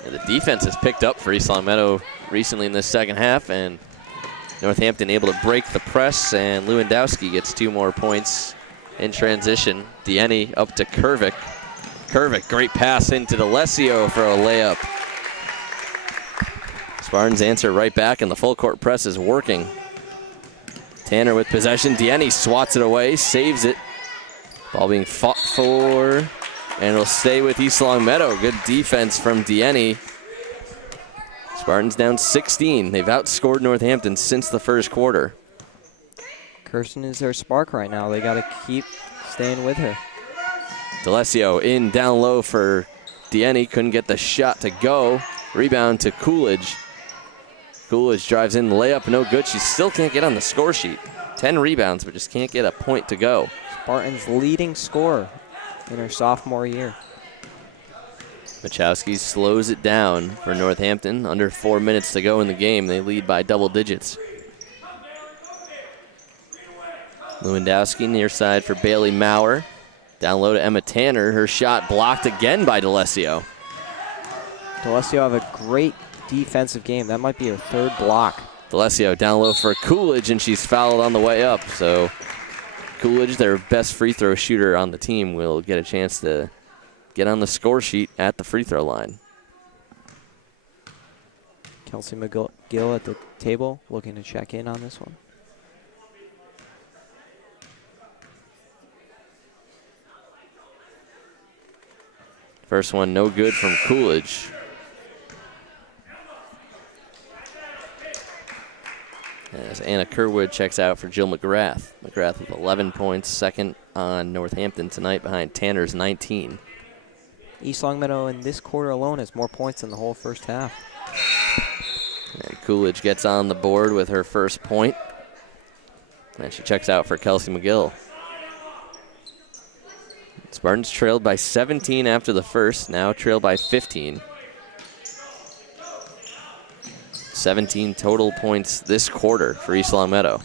And the defense has picked up for East Long Meadow recently in this second half, and Northampton able to break the press, and Lewandowski gets 2 more points in transition. Diani up to Kervick. Kervick, great pass into DeLessio for a layup. Spartans answer right back, and the full court press is working. Tanner with possession. Diani swats it away, saves it. Ball being fought for, and it'll stay with East Long Meadow. Good defense from Diani. Spartans down 16. They've outscored Northampton since the first quarter. Kirsten is their spark right now. They got to keep staying with her. DeLessio in down low for Diani. Couldn't get the shot to go. Rebound to Coolidge. Coolidge drives in, layup, no good. She still can't get on the score sheet. 10 rebounds, but just can't get a point to go. Spartans' leading scorer in her sophomore year. Machowski slows it down for Northampton. Under 4 minutes to go in the game. They lead by double digits. Lewandowski near side for Bailey Maurer. Down low to Emma Tanner. Her shot blocked again by DeLessio. DeLessio have a great defensive game. That might be her 3rd block D'Alessio down low for Coolidge, and she's fouled on the way up. So Coolidge, their best free throw shooter on the team, will get a chance to get on the score sheet at the free throw line. Kelsey McGill at the table looking to check in on this one. First one no good from Coolidge. As Anna Kerwood checks out for Jill McGrath. McGrath with 11 points, second on Northampton tonight behind Tanner's 19. East Longmeadow in this quarter alone has more points than the whole first half. And Coolidge gets on the board with her first point. And she checks out for Kelsey McGill. Spartans trailed by 17 after the first, now trailed by 15. 17 total points this quarter for East Longmeadow.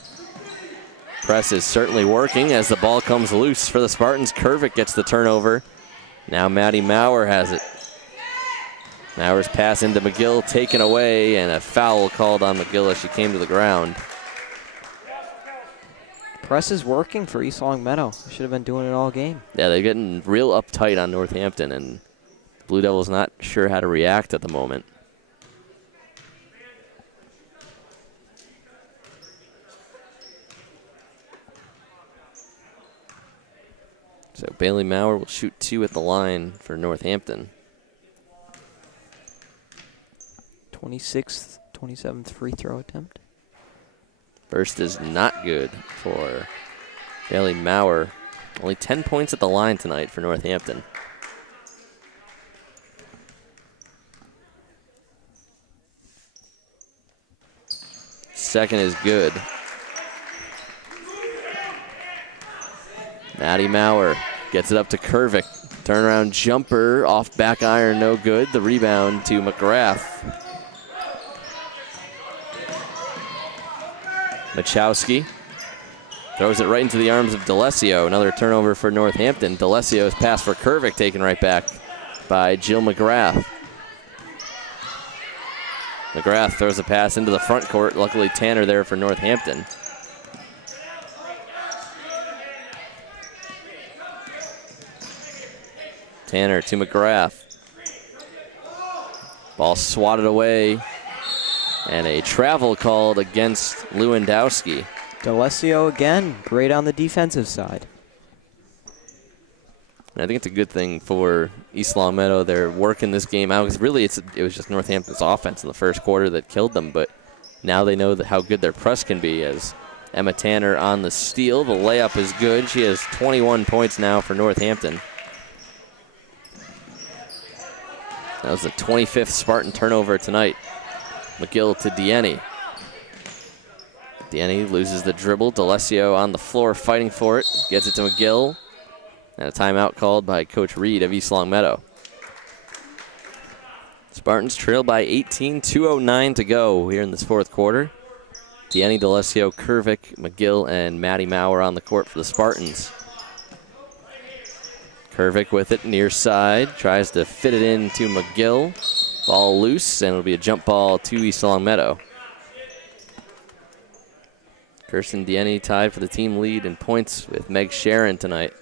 Press is certainly working as the ball comes loose for the Spartans. Kervick gets the turnover. Now Maddie Maurer has it. Maurer's pass into McGill taken away, and a foul called on McGill as she came to the ground. Press is working for East Longmeadow. Should have been doing it all game. Yeah, they're getting real uptight on Northampton, and the Blue Devils not sure how to react at the moment. So Bailey Maurer will shoot 2 at the line for Northampton. 26th, 27th free throw attempt. First is not good for Bailey Maurer. Only 10 points at the line tonight for Northampton. Second is good. Maddie Maurer gets it up to Kervick. Turnaround jumper off back iron, no good. The rebound to McGrath. Machowski throws it right into the arms of D'Alessio. Another turnover for Northampton. D'Alessio's pass for Kervick taken right back by Jill McGrath. McGrath throws a pass into the front court. Luckily Tanner there for Northampton. Tanner to McGrath. Ball swatted away. And a travel called against Lewandowski. D'Alessio again, great on the defensive side. And I think it's a good thing for East Longmeadow. They're working this game out because really it was just Northampton's offense in the first quarter that killed them. But now they know how good their press can be as Emma Tanner on the steal. The layup is good. She has 21 points now for Northampton. That was the 25th Spartan turnover tonight. McGill to Dienne. Dienne loses the dribble. D'Alessio on the floor fighting for it. Gets it to McGill. And a timeout called by Coach Reed of East Longmeadow. Spartans trail by 18, 2:09 to go here in this fourth quarter. Dienne, D'Alessio, Kervick, McGill, and Maddie Maurer on the court for the Spartans. Kervick with it near side. Tries to fit it into McGill. Ball loose, and it'll be a jump ball to East Longmeadow. Kirsten Dienne tied for the team lead in points with Meg Sharon tonight.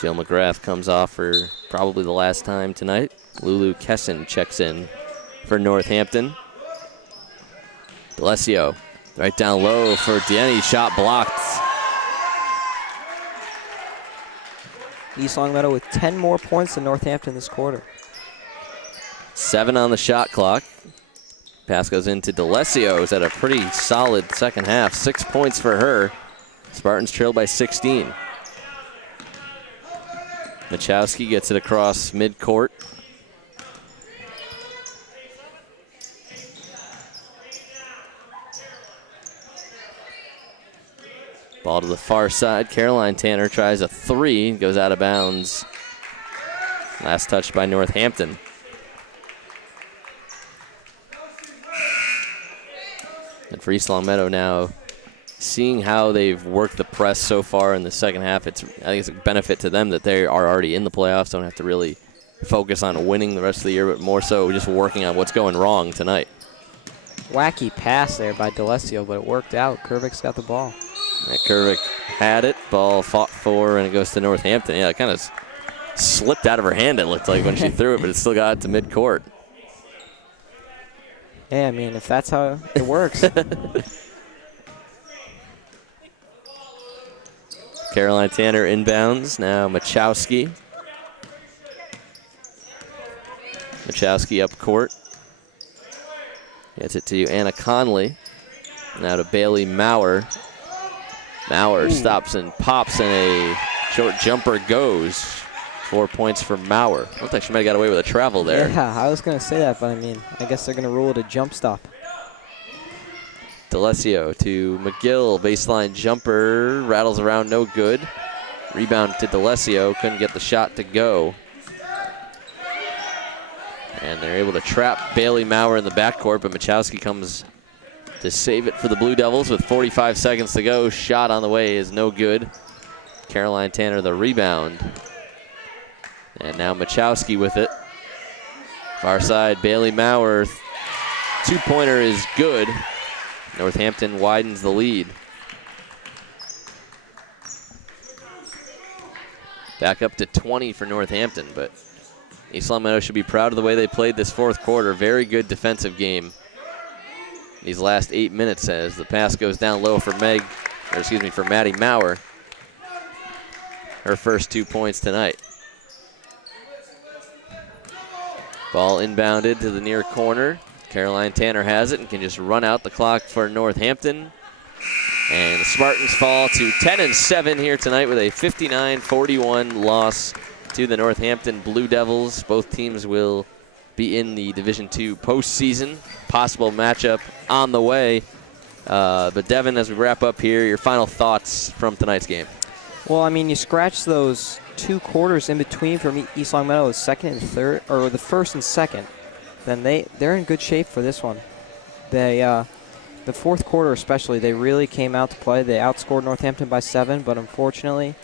Jill McGrath comes off for probably the last time tonight. Lulu Kesson checks in for Northampton. D'Alessio right down low for Dienne. Shot blocked. East Longmeadow with 10 more points than Northampton this quarter. 7 on the shot clock. Pass goes into D'Alessio, who's had a pretty solid second half. 6 points for her. Spartans trail by 16. Machowski gets it across midcourt. Ball to the far side. Caroline Tanner tries a 3, goes out of bounds. Last touch by Northampton. And for East Longmeadow now, seeing how they've worked the press so far in the second half, I think it's a benefit to them that they are already in the playoffs, don't have to really focus on winning the rest of the year, but more so just working on what's going wrong tonight. Wacky pass there by D'Alessio, but it worked out. Kervick's got the ball. Kervick had it, ball fought for, and it goes to Northampton. Yeah, it kind of slipped out of her hand, it looked like, when she threw it, but it still got it to midcourt. Yeah, I mean, if that's how it works. Caroline Tanner inbounds. Now Machowski. Machowski up court. Gets it to Anna Conley. Now to Bailey Maurer. Maurer stops and pops, and a short jumper goes. 4 points for Maurer. Looked like she might have got away with a travel there. Yeah, I was going to say that, but I mean, I guess they're going to rule it a jump stop. D'Alessio to McGill. Baseline jumper. Rattles around, no good. Rebound to D'Alessio. Couldn't get the shot to go. And they're able to trap Bailey Maurer in the backcourt, but Machowski comes to save it for the Blue Devils with 45 seconds to go. Shot on the way is no good. Caroline Tanner the rebound. And now Machowski with it. Far side, Bailey Maurer. Two-pointer is good. Northampton widens the lead. Back up to 20 for Northampton, but East Long Meadow should be proud of the way they played this fourth quarter. Very good defensive game these last 8 minutes as the pass goes down low for for Maddie Maurer. Her first 2 points tonight. Ball inbounded to the near corner. Caroline Tanner has it and can just run out the clock for Northampton. And the Spartans fall to 10-7 here tonight with a 59-41 loss to the Northampton Blue Devils. Both teams will be in the Division II postseason. Possible matchup on the way. But Devin, as we wrap up here, your final thoughts from tonight's game. Well, I mean, you scratch those 2 quarters in between from East Long Meadow, second and third, or the first and second, then they're in good shape for this one. The fourth quarter especially, they really came out to play. They outscored Northampton by 7, but unfortunately,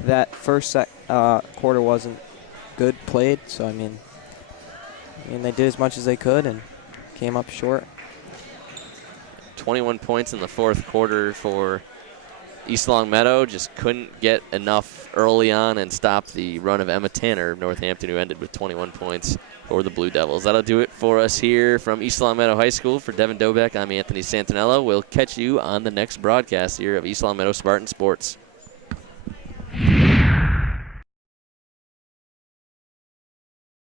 that first quarter wasn't good played. So I mean, they did as much as they could and came up short. 21 points in the fourth quarter for East Long Meadow. Just couldn't get enough early on and stop the run of Emma Tanner of Northampton, who ended with 21 points for the Blue Devils. That'll do it for us here from East Long Meadow High School. For Devin Dobeck, I'm Anthony Santinello. We'll catch you on the next broadcast here of East Long Meadow Spartan Sports.